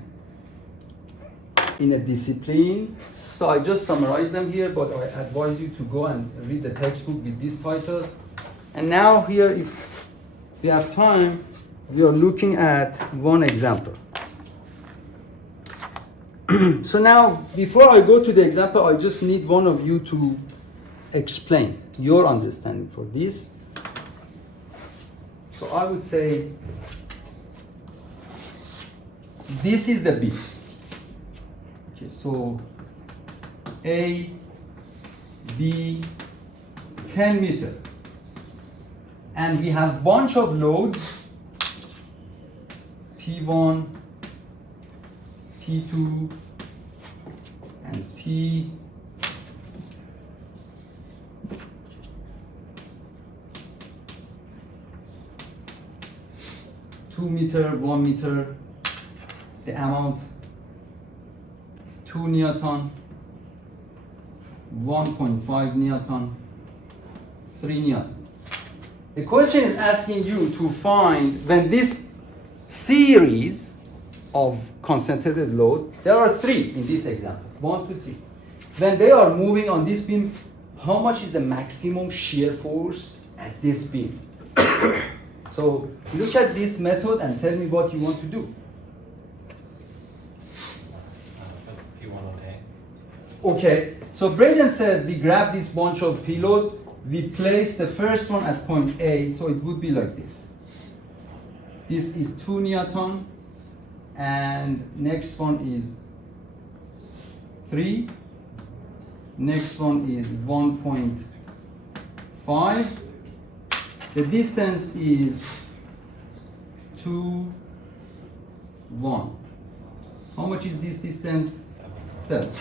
a discipline. So I just summarize them here, but I advise you to go and read the textbook with this title. And now here, if we have time, we are looking at one example. So now, before I go to the example, I just need one of you to explain your understanding for this. So I would say, this is the beam. Okay, so A, B, 10 meter. And we have bunch of loads, P1, P2, and P. Two meter, 1 meter, the amount 2 Newton, 1.5 Newton, 3 Newton. The question is asking you to find when this series of concentrated load, there are 3 in this example, 1, 2, 3. When they are moving on this beam, how much is the maximum shear force at this beam? So look at this method and tell me what you want to do. Put P1 on A. Okay, so Braden said we grab this bunch of payload, we place the first one at point A, so it would be like this. This is 2 Newton, and next one is 3. Next one is 1.5. The distance is 2, 1. How much is this distance? 7.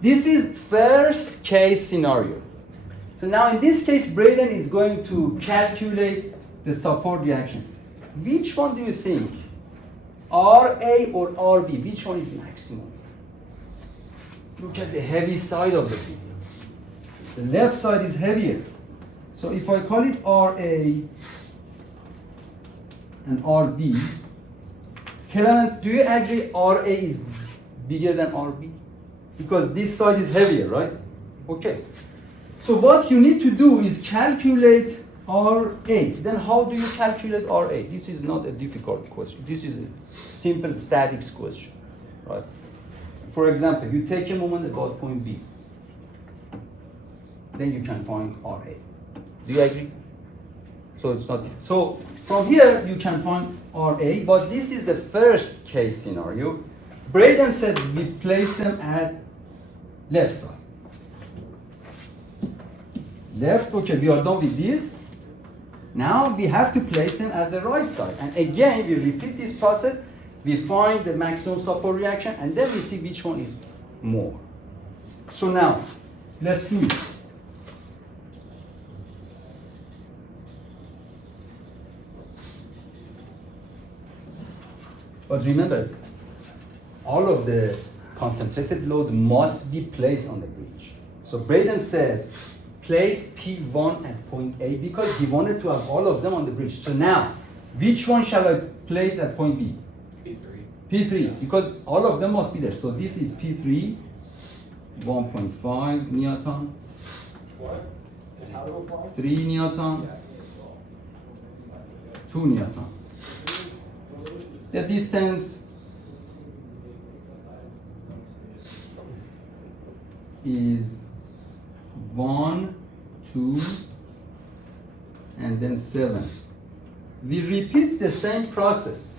This is first case scenario. So now in this case, Braden is going to calculate the support reaction. Which one do you think? RA or RB? Which one is maximum? Look at the heavy side of the beam. The left side is heavier. So if I call it RA and RB, Clement, do you agree RA is bigger than RB? Because this side is heavier, right? Okay. So what you need to do is calculate RA. Then how do you calculate RA? This is not a difficult question. This is a simple statics question, right? For example, you take a moment about point B. Then you can find RA. Do you agree? So it's not. So from here you can find RA, but this is the first case scenario. Braden said we place them at left side. Left, okay, we are done with this. Now we have to place them at the right side. And again, we repeat this process. We find the maximum support reaction, and then we see which one is more. So now, let's do it. But remember, all of the concentrated loads must be placed on the bridge. So Braden said, place P1 at point A because he wanted to have all of them on the bridge. So now, which one shall I place at point B? P3. P3, because all of them must be there. So this is P3, 1.5 Newton, What? Is how to apply? 3 Newton, 2 Newton. The distance is 1, 2, and then 7. We repeat the same process.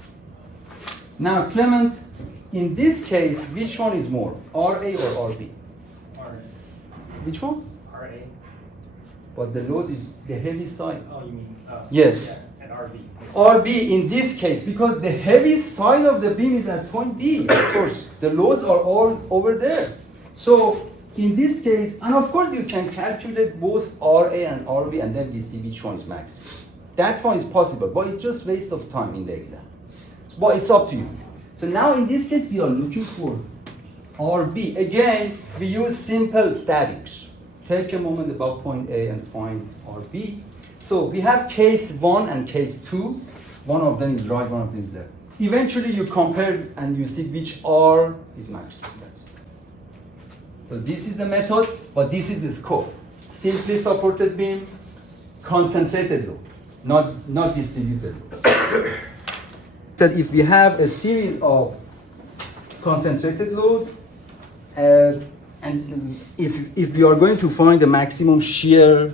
Now, Clement, in this case, which one is more, RA or RB? RA. Which one? RA. but the load is the heavy side. Oh, you mean, Yes. yeah, at RB. RB in this case, because the heavy side of the beam is at point B, of course. The loads are all over there. So in this case, and of course you can calculate both RA and RB and then we see which one is max. That one is possible, but it's just waste of time in the exam. But it's up to you. So now in this case, we are looking for RB. Again, we use simple statics. Take a moment about point A and find RB. So we have case 1 and case 2. One of them is right, one of them is left. Eventually you compare and you see which R is max. That's it. So this is the method, but this is the scope. Simply supported beam, concentrated load, not distributed load. So if we have a series of concentrated load, and if we are going to find the maximum shear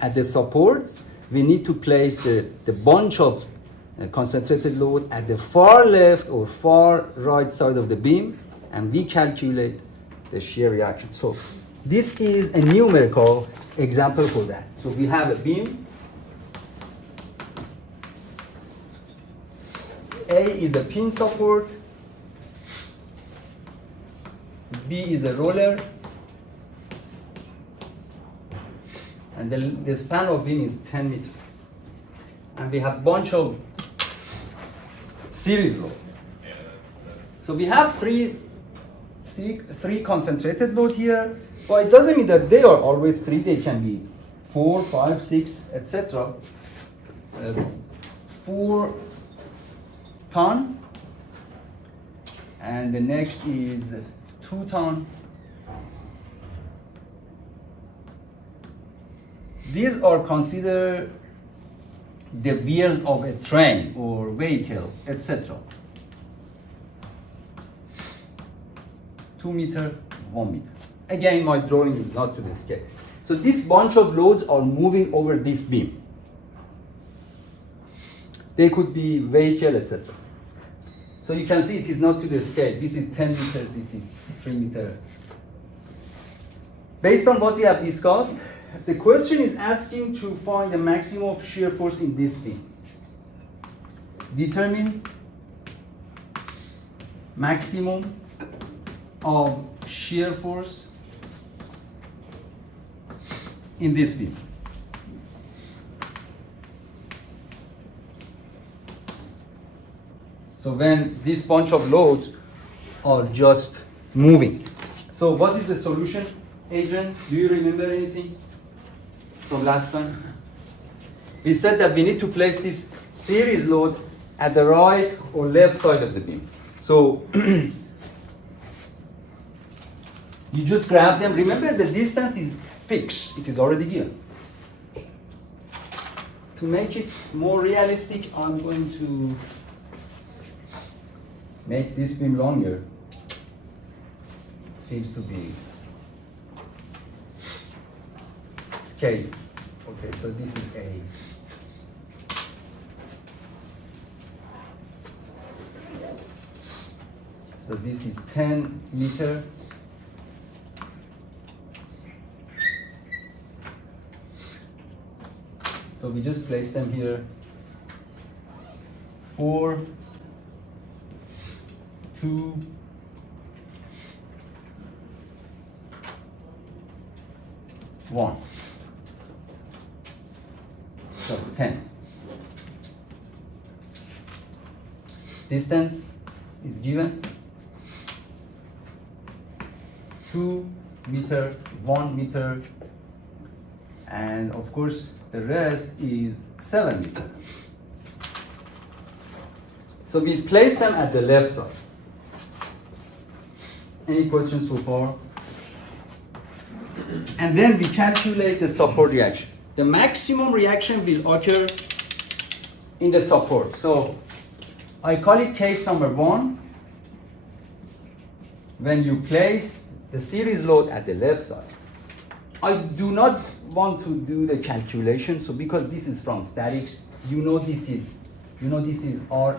at the supports, we need to place the bunch of concentrated load at the far left or far right side of the beam, and we calculate the shear reaction. So this is a numerical example for that. So we have a beam. A is a pin support, B is a roller, and the span of beam is 10 meters. And we have bunch of series load. So we have three concentrated load here, but it doesn't mean that they are always 3. They can be 4, 5, 6, etc. 4 ton, and the next is 2 ton. These are considered the wheels of a train or vehicle, etc. 2 meter, 1 meter. Again, my drawing is not to the scale. So this bunch of loads are moving over this beam. They could be vehicle, etc. So you can see it is not to the scale. This is 10 meter, this is 3 meter. Based on what we have discussed, the question is asking to find the maximum of shear force in this beam. Determine maximum of shear force in this beam. So when this bunch of loads are just moving. So what is the solution, Adrian? Do you remember anything from last time? We said that we need to place this series load at the right or left side of the beam. So you just grab them. Remember, the distance is fixed. It is already given. To make it more realistic, I'm going to make this beam longer. Seems to be scale. Okay, so this is A. So this is 10 meter. So we just place them here. 4, 2, 1. So 10. Distance is given. 2 meter, 1 meter, and of course the rest is 7 meter. So we place them at the left side. Any questions so far? And then we calculate the support reaction. The maximum reaction will occur in the support. So I call it case number 1. When you place the series load at the left side. I do not want to do the calculation, so because this is from statics, this is RA,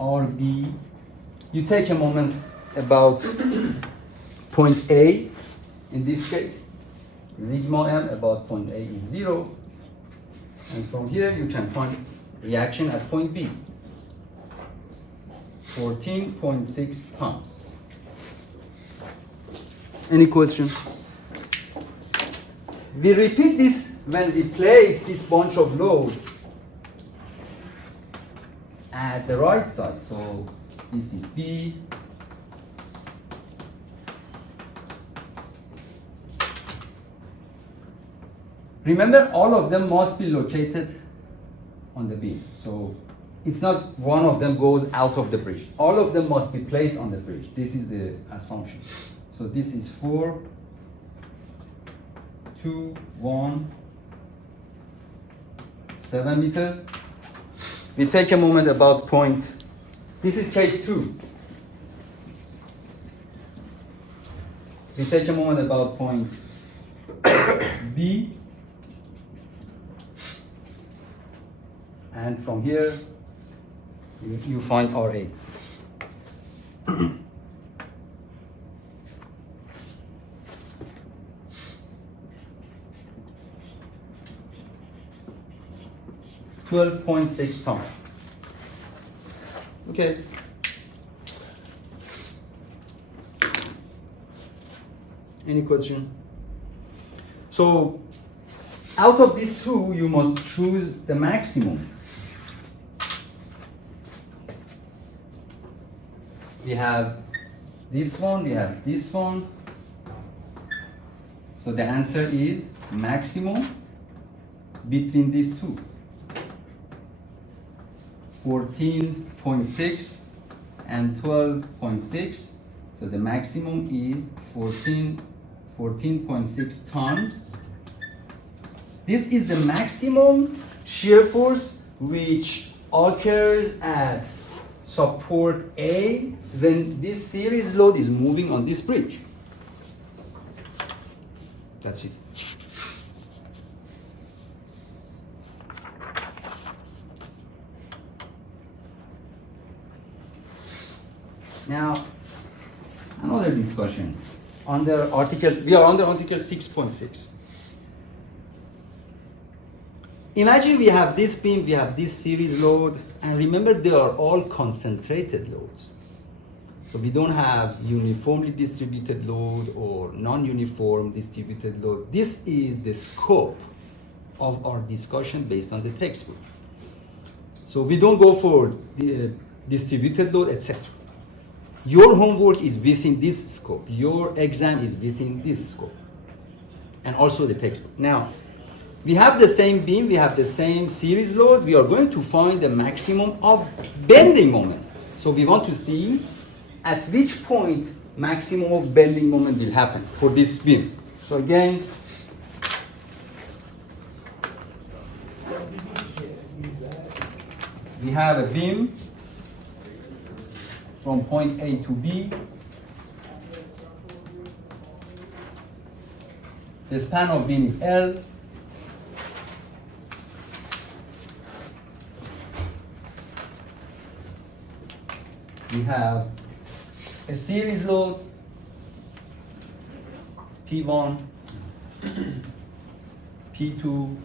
RB. You take a moment about point A in this case. sigma m about point A is 0. And from here you can find reaction at point B. 14.6 tons. Any question? We repeat this when we place this bunch of load at the right side. So this is B. Remember, all of them must be located on the beam. So it's not one of them goes out of the bridge. All of them must be placed on the bridge. This is the assumption. So this is 4, 2, 1, 7 meter. We take a moment about point. This is case 2. We take a moment about point B. And from here, you find RA. $12.6 tons. Okay. Any question? So, out of these two, you must choose the maximum. We have this one, we have this one. So the answer is maximum between these two. 14.6 and 12.6. So the maximum is 14.6 tons. This is the maximum shear force which occurs at support A when this series load is moving on this bridge. That's it. Now, another discussion. Under articles, we are under article 6.6. Imagine we have this beam, we have this series load, and remember they are all concentrated loads. So we don't have uniformly distributed load or non-uniform distributed load. This is the scope of our discussion based on the textbook. So we don't go for the distributed load, etc. Your homework is within this scope. Your exam is within this scope. And also the textbook. Now, we have the same beam, we have the same series load. We are going to find the maximum of bending moment. So we want to see at which point maximum of bending moment will happen for this beam. So again, we have a beam from point A to B. The span of beam is L. We have a series load, P1, P2,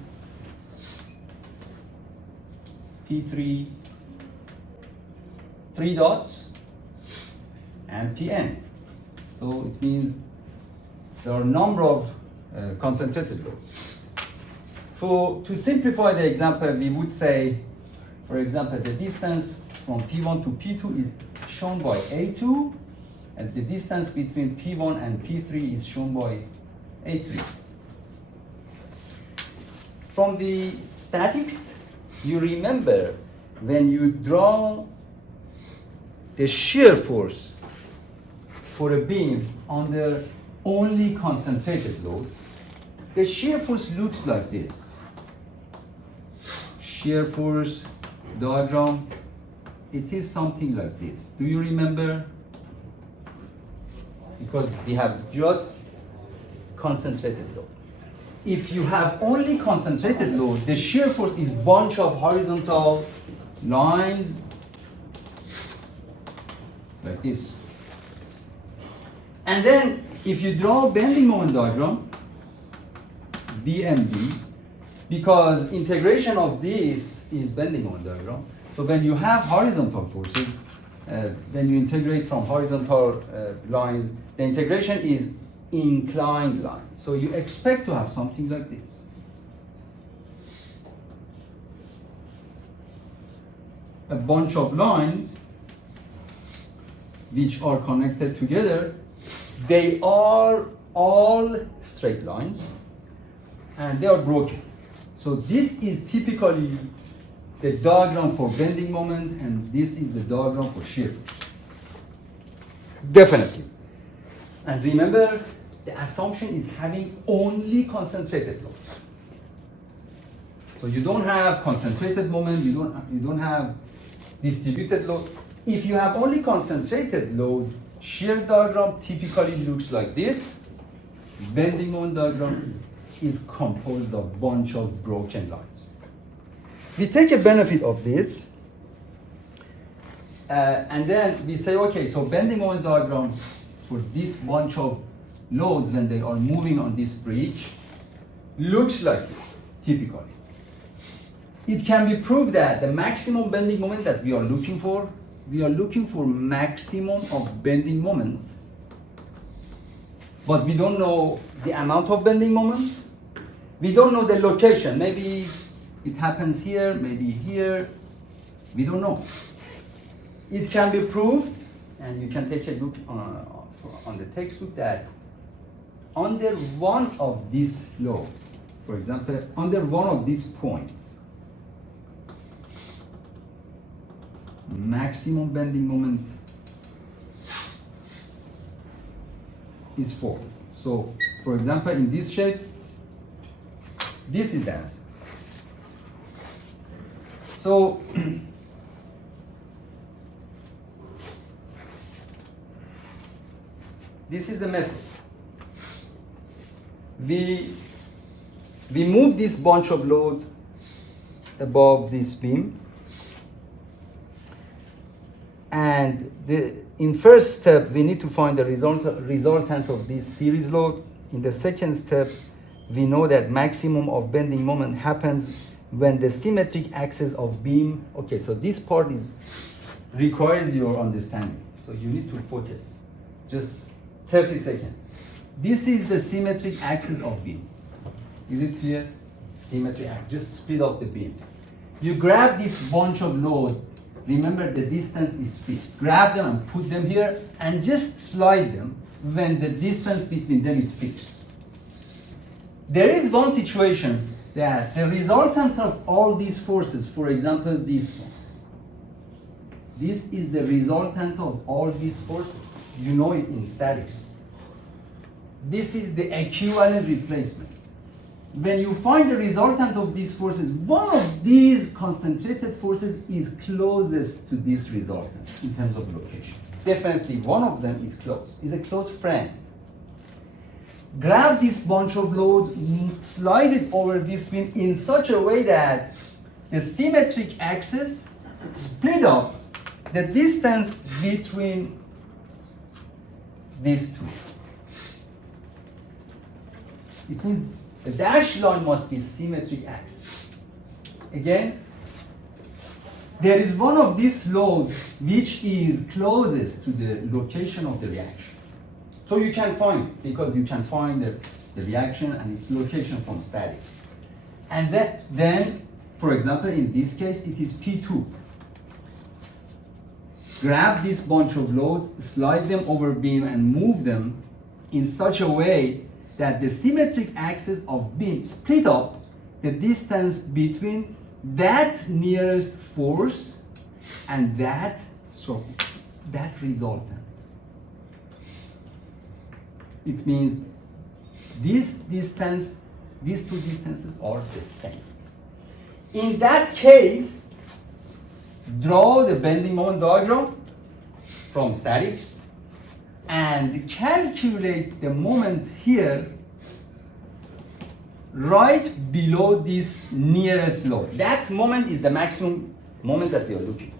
P3, 3 dots, and Pn. So it means there are a number of concentrated loads. To simplify the example, we would say, for example, the distance from P1 to P2 is shown by A2, and the distance between P1 and P3 is shown by A3. From the statics, you remember when you draw the shear force for a beam under only concentrated load, the shear force looks like this. Shear force diagram, it is something like this. Do you remember? Because we have just concentrated load. If you have only concentrated load, the shear force is bunch of horizontal lines like this. And then if you draw a bending moment diagram, BMD, because integration of this is bending moment diagram. So when you have horizontal forces, when you integrate from horizontal lines, the integration is inclined line. So you expect to have something like this. A bunch of lines which are connected together, they are all straight lines and they are broken. So this is typically the diagram for bending moment, and this is the diagram for shear force. Definitely. And remember, the assumption is having only concentrated loads. So you don't have concentrated moment, you don't have distributed load. If you have only concentrated loads, shear diagram typically looks like this. Bending moment diagram is composed of a bunch of broken lines. We take a benefit of this, and then we say, okay, so bending moment diagram for this bunch of loads when they are moving on this bridge looks like this, typically. It can be proved that the maximum bending moment that we are looking for maximum of bending moment, but we don't know the amount of bending moment. We don't know the location. Maybe it happens here, maybe here. We don't know. It can be proved, and you can take a look on the textbook, that under one of these loads, for example, under one of these points, maximum bending moment is 4. So, for example, in this shape, this is the answer. So, this is the method. We move this bunch of load above this beam, and in first step we need to find the resultant of this series load. In the second step, we know that maximum of bending moment happens when the symmetric axis of beam. Okay, so this part requires your understanding. So you need to focus. Just 30 seconds. This is the symmetric axis of beam. Is it clear? Symmetric axis. Just split up the beam. You grab this bunch of load. Remember, the distance is fixed. Grab them and put them here, and just slide them when the distance between them is fixed. There is one situation that the resultant of all these forces, for example, this one, this is the resultant of all these forces. You know it in statics. This is the equivalent replacement. When you find the resultant of these forces, one of these concentrated forces is closest to this resultant in terms of location. Definitely one of them is close, is a close friend. Grab this bunch of loads, slide it over this beam in such a way that the symmetric axis split up the distance between these two. It means the dashed line must be symmetric axis. Again, there is one of these loads which is closest to the location of the reaction. So you can find it, because you can find the reaction and its location from statics. And then, for example, in this case, it is P2. Grab this bunch of loads, slide them over beam, and move them in such a way that the symmetric axis of beam split up the distance between that nearest force and that resultant. It means this distance, these two distances are the same. In that case, draw the bending moment diagram from statics and calculate the moment here right below this nearest load. That moment is the maximum moment that we are looking for.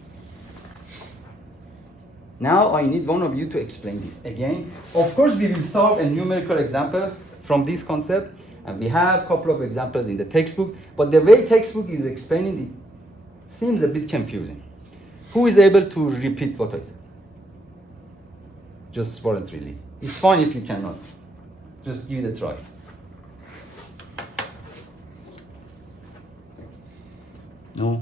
Now I need one of you to explain this again. Of course, we will solve a numerical example from this concept, And we have a couple of examples in the textbook, but the way textbook is explaining it seems a bit confusing. Who is able to repeat what I said? Just voluntarily. It's fine if you cannot. Just give it a try. No?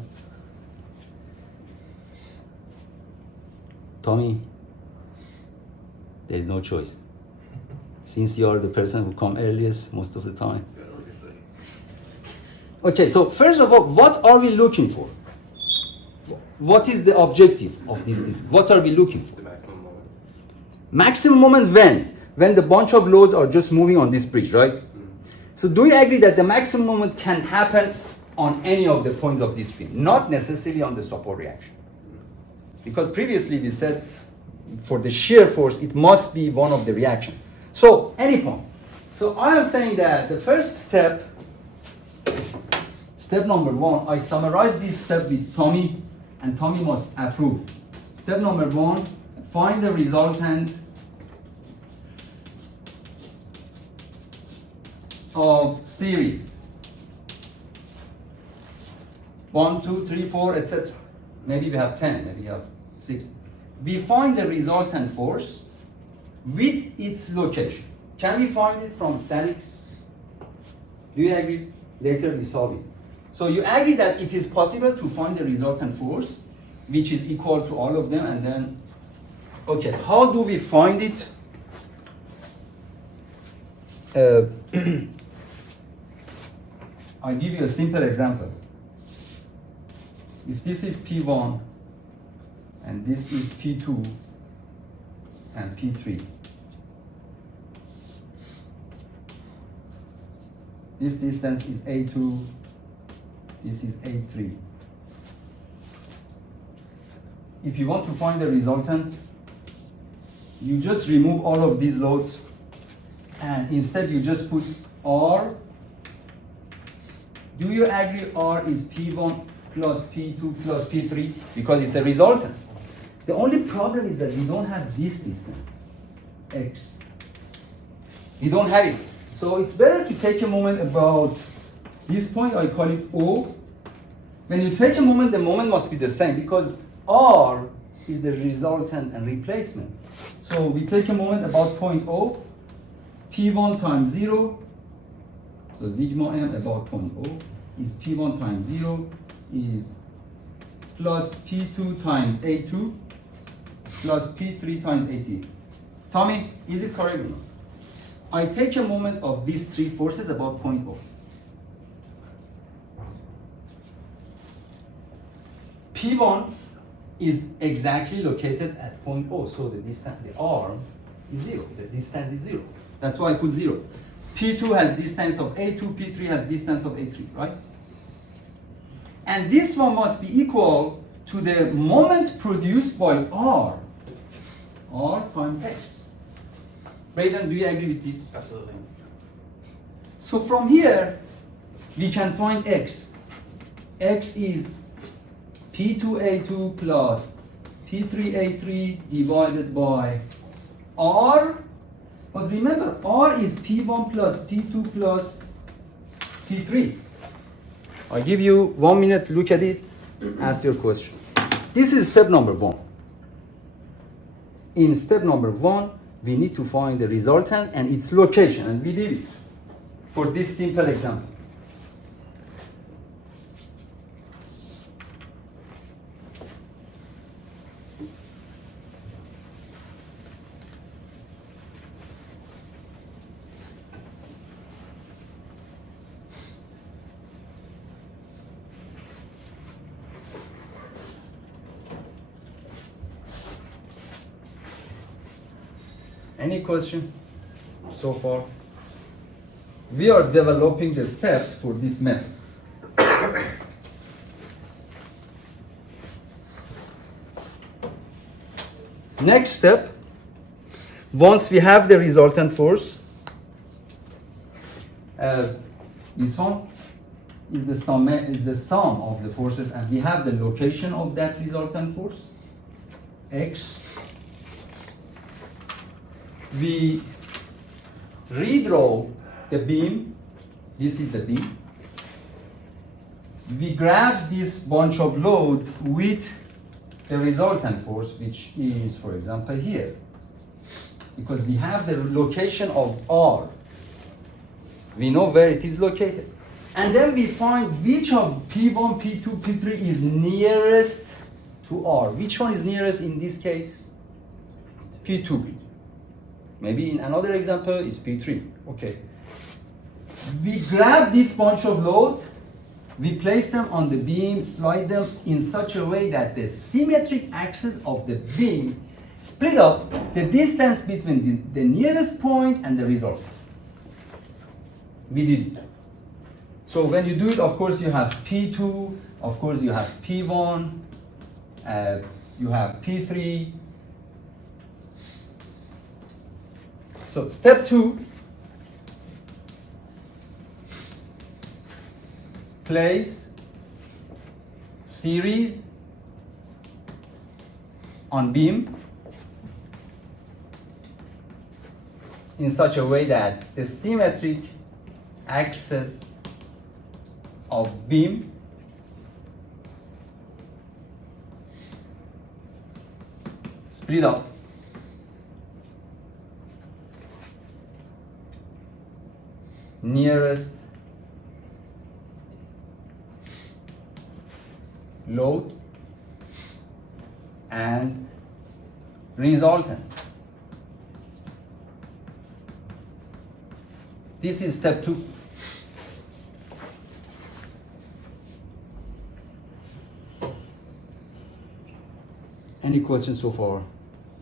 Tommy, there is no choice. Since you are the person who come earliest most of the time. Okay, so first of all, what are we looking for? What is the objective of this? What are we looking for? The maximum moment. Maximum moment when? When the bunch of loads are just moving on this bridge, right? So do you agree that the maximum moment can happen on any of the points of this beam, not necessarily on the support reaction? Because previously we said for the shear force, it must be one of the reactions. So any point. So I am saying that the first step, step number 1, I summarize this step with Tommy, and Tommy must approve. Step number 1, find the resultant of series 1, 2, 3, 4, etc. Maybe we have 10, maybe we have 6. We find the resultant force with its location. Can we find it from statics? Do you agree? Later we solve it. So you agree that it is possible to find the resultant force which is equal to all of them, and then, okay, how do we find it? I'll give you a simple example. If this is P1 and this is P2 and P3, this distance is A2, this is A3. If you want to find the resultant, you just remove all of these loads, and instead you just put R. Do you agree R is P1 plus P2 plus P3? Because it's a resultant. The only problem is that we don't have this distance, X. We don't have it. So it's better to take a moment about this point, I call it O. When you take a moment, the moment must be the same because R is the resultant and replacement. So we take a moment about point O, P1 times 0, so sigma m about point O is P1 times 0 is plus P2 times A2 plus P3 times A3. Tommy, is it correct or not? I take a moment of these three forces about point O. P1 is exactly located at point O, so the distance, the arm is 0, the distance is 0. That's why I put 0. P2 has distance of A2, P3 has distance of A3, right? And this one must be equal to the moment produced by R times X. Braden, do you agree with this? Absolutely. So from here, we can find X. X is P2A2 plus P3A3 divided by R. But remember, R is P1 plus P2 plus P3. I'll give you 1 minute, look at it, ask your question. This is step number 1. In step number 1, we need to find the resultant and its location, and we did it for this simple example. Any question so far? We are developing the steps for this method. Next step, once we have the resultant force, this one is the sum of the forces, and we have the location of that resultant force, X. We redraw the beam This is the beam. We grab this bunch of load with the resultant force, which is, for example, here. Because we have the location of R. We know where it is located. And then we find which of P1, P2, P3 is nearest to R. Which one is nearest in this case? P2. Maybe in another example is P3. Okay. We grab this bunch of load, we place them on the beam, slide them in such a way that the symmetric axis of the beam split up the distance between the nearest point and the result. We did it. So when you do it, of course, you have P2, of course, you have P1, you have P3. So step 2, place series on beam in such a way that the symmetric axis of beam split up nearest load and resultant. This is step 2. Any questions so far?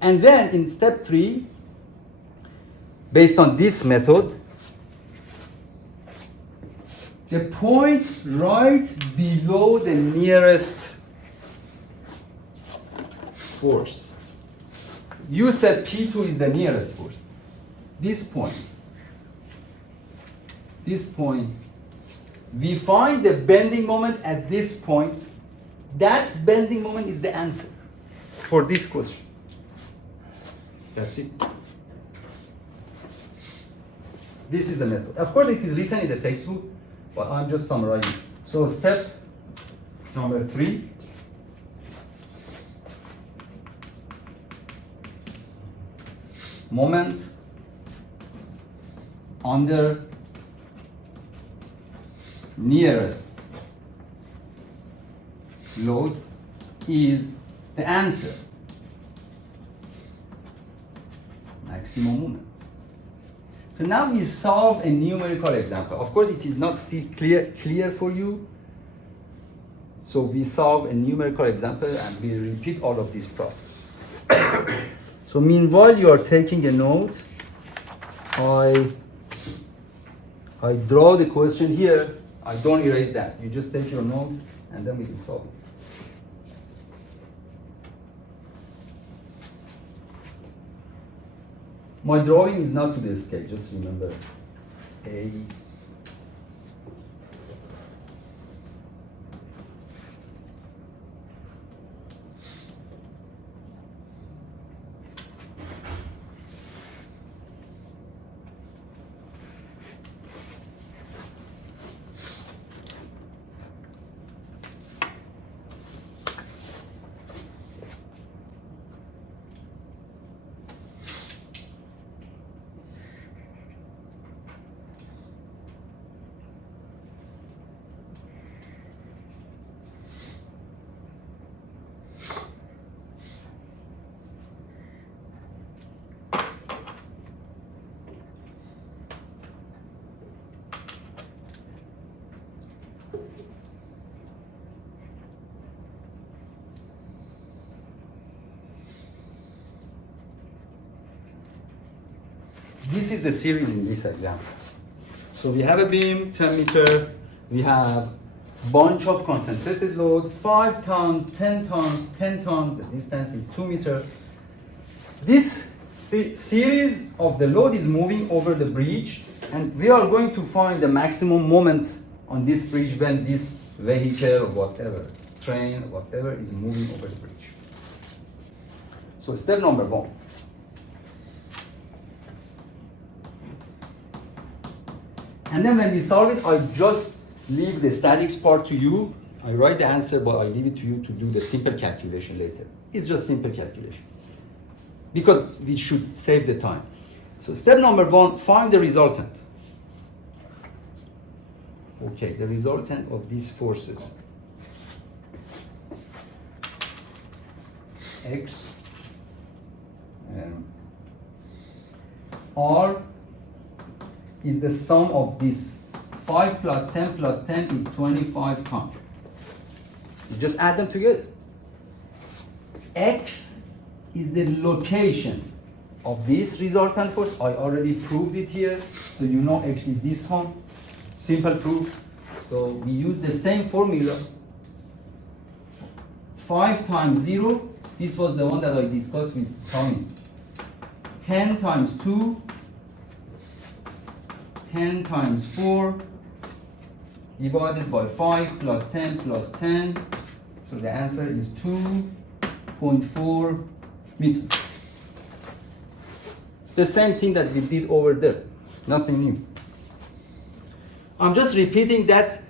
And then in step 3, based on this method, the point right below the nearest force. You said P2 is the nearest force. This point, we find the bending moment at this point. That bending moment is the answer for this question. That's it. This is the method. Of course, it is written in the textbook, but I'm just summarizing. So step number 3. Moment under nearest load is the answer. Maximum moment. So now we solve a numerical example. Of course, it is not still clear for you. So we solve a numerical example and we repeat all of this process. So meanwhile, you are taking a note. I draw the question here. I don't erase that. You just take your note and then we can solve it. My drawing is not to the scale, just remember A. This is the series in this example. So we have a beam, 10 meter, we have bunch of concentrated load, 5 tons, 10 tons, 10 tons, the distance is 2 meters. This series of the load is moving over the bridge, and we are going to find the maximum moment on this bridge when this vehicle or whatever, train or whatever is moving over the bridge. So step number 1. And then when we solve it, I just leave the statics part to you. I write the answer, but I leave it to you to do the simple calculation later. It's just simple calculation. Because we should save the time. So step number 1, find the resultant. Okay, the resultant of these forces. X R is the sum of this. 5 plus 10 plus 10 is 25 tons. You just add them together. X is the location of this resultant force. I already proved it here. So you know X is this one. Simple proof. So we use the same formula. 5 times 0. This was the one that I discussed with Tony. 10 times 2. 10 times 4 divided by 5 plus 10 plus 10. So the answer is 2.4 meters. The same thing that we did over there. Nothing new. I'm just repeating that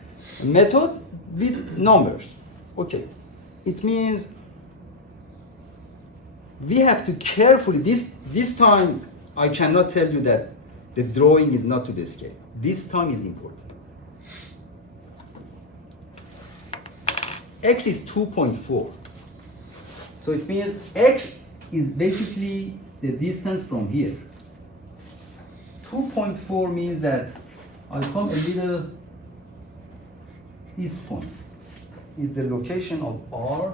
method with numbers. Okay. It means we have to carefully, this time I cannot tell you that the drawing is not to the scale. This time is important. X is 2.4. So it means X is basically the distance from here. 2.4 means that I come a little, this point is the location of R.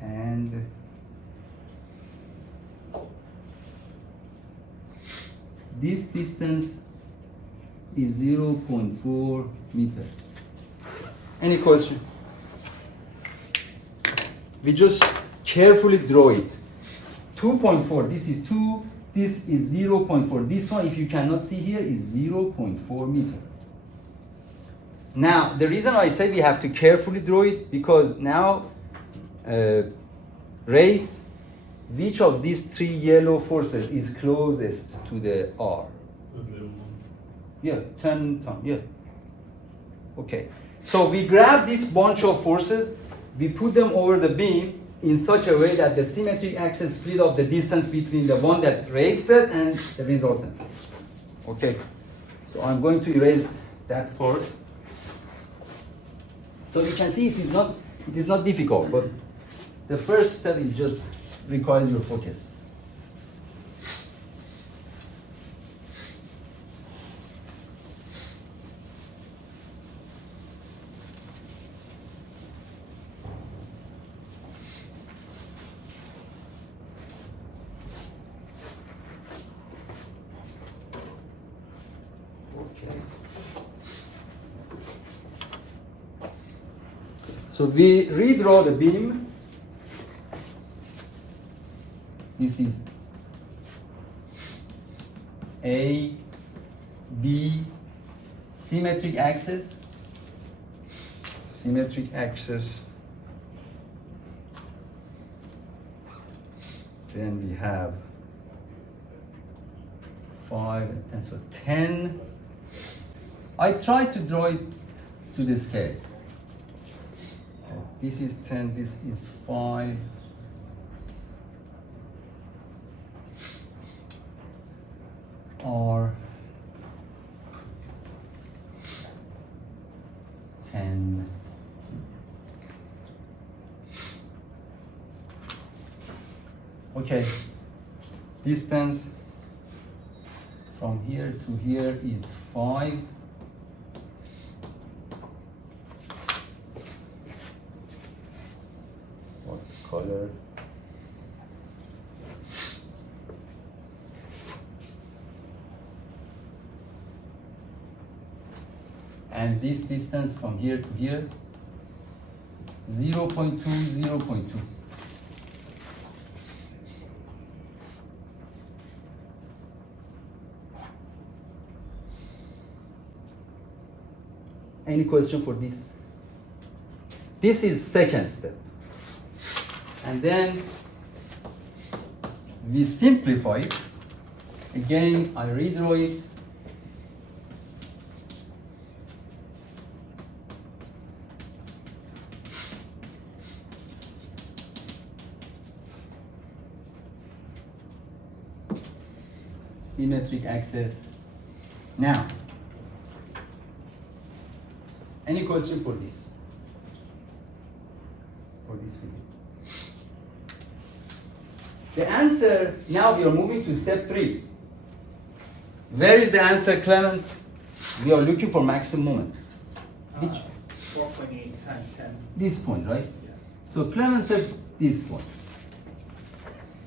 And this distance is 0.4 meter. Any question? We just carefully draw it. 2.4, this is 2, this is 0.4. This one, if you cannot see here, is 0.4 meter. Now, the reason I say we have to carefully draw it, because now, race, which of these 3 yellow forces is closest to the R? The middle one. Yeah, 10 times, yeah. Okay, so we grab this bunch of forces, we put them over the beam in such a way that the symmetric axis split up the distance between the one that raised it and the resultant. Okay, so I'm going to erase that part. So you can see it is not difficult, but the first step is just requires your focus. Okay. So we redraw the beam. This is A, B, symmetric axis. Symmetric axis. Then we have 5 and so 10. I try to draw it to the scale. This is 10, this is 5. Or 10. Okay, distance from here to here is 5. What color? And this distance from here to here, 0.2, 0.2. Any question for this? This is second step. And then we simplify it. Again, I redraw it. Symmetric axis. Now, any question for this? For this figure? The answer, now we are moving to step 3. Where is the answer, Clement? We are looking for maximum moment. Which? 4.8 times 10. This point, right? Yeah. So Clement said this point.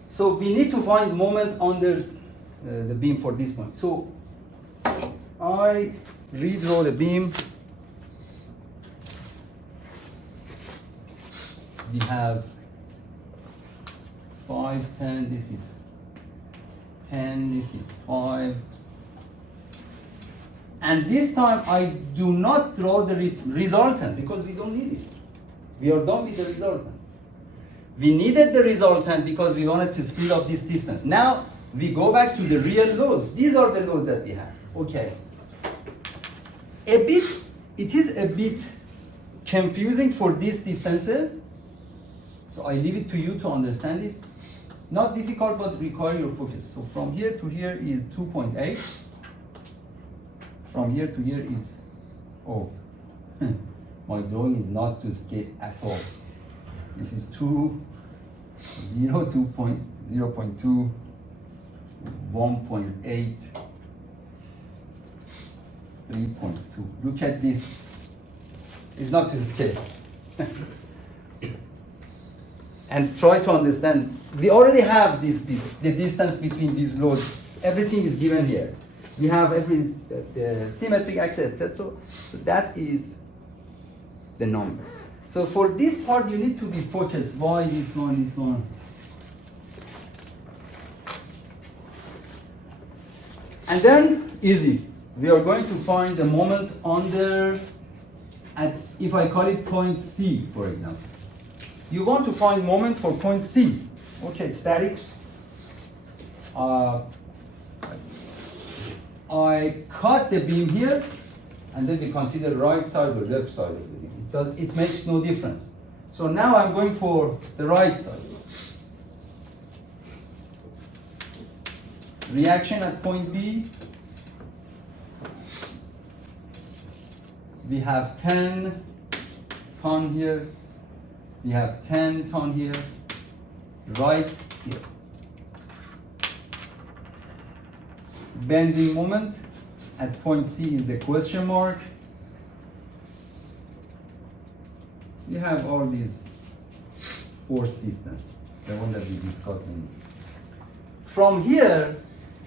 So we need to find moment under the beam for this point. So I redraw the beam. We have 5, 10, this is 10, this is 5. And this time I do not draw the resultant because we don't need it. We are done with the resultant. We needed the resultant because we wanted to speed up this distance. Now we go back to the real loads. These are the loads that we have. Okay. It is a bit confusing for these distances. So I leave it to you to understand it. Not difficult, but require your focus. So from here to here is 2.8. From here to here is, oh, my drawing is not to scale at all. This is 2, 0, 2.0.2, 1.8, 3.2. Look at this. It's not to scale. And try to understand. We already have the distance between these loads. Everything is given here. We have the symmetric axis, etc. So that is the number. So for this part, you need to be focused. Why this one, this one? And then, easy. We are going to find the moment under, if I call it point C, for example. You want to find moment for point C. Okay, statics. I cut the beam here, and then we consider right side or left side of the beam. It makes no difference. So now I'm going for the right side. Reaction at point B. We have 10 ton here. We have 10 ton here. Right here. Bending moment at point C is the question mark. We have all these force systems, the one that we discussed. From here,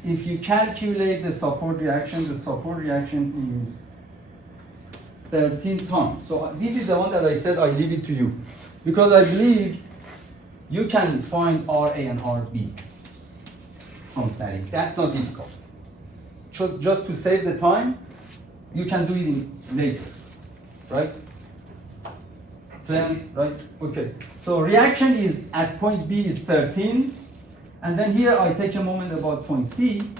if you calculate the support reaction is 13 tons. So this is the one that I said I leave it to you, because I believe you can find RA and RB from statics. That's not difficult. Just to save the time, you can do it later, right? Plan, right? Okay. So reaction is at point B is 13, and then here I take a moment about point C,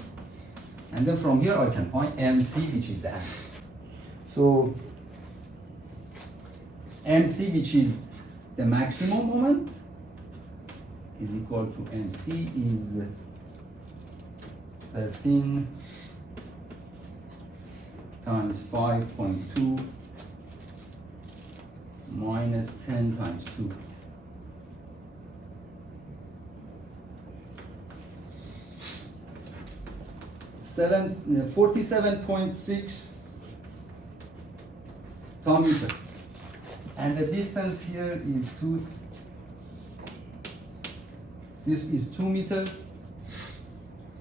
and then from here I can find MC, which is the answer. So MC, which is the maximum moment, is equal to MC is 13 times 5.2 minus 10 times 2. Seven, 47.6 ton meter. And the distance here is 2. This is 2 meter.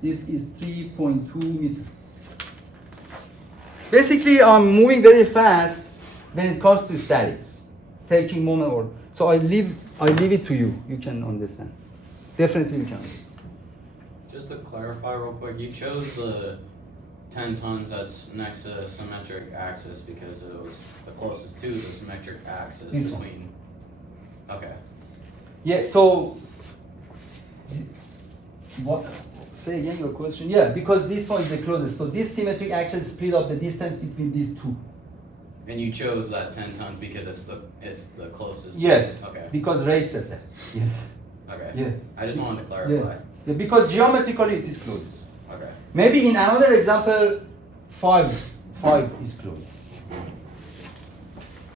This is 3.2 meter. Basically, I'm moving very fast when it comes to statics, taking moment or so. I leave it to you. You can understand. Definitely, you can understand. Just to clarify real quick, you chose the 10 tons that's next to the symmetric axis because it was the closest to the symmetric axis This one. between. Okay. Yeah, so what? Say again your question. Yeah, because this one is the closest. So this symmetric action split up the distance between these two. And you chose that 10 tons because it's the closest. Yes. Okay. Because Ray said that. Yes. Okay. Yeah. I just wanted to clarify. Yeah. Because geometrically it is close. Okay. Maybe in another example, five is close.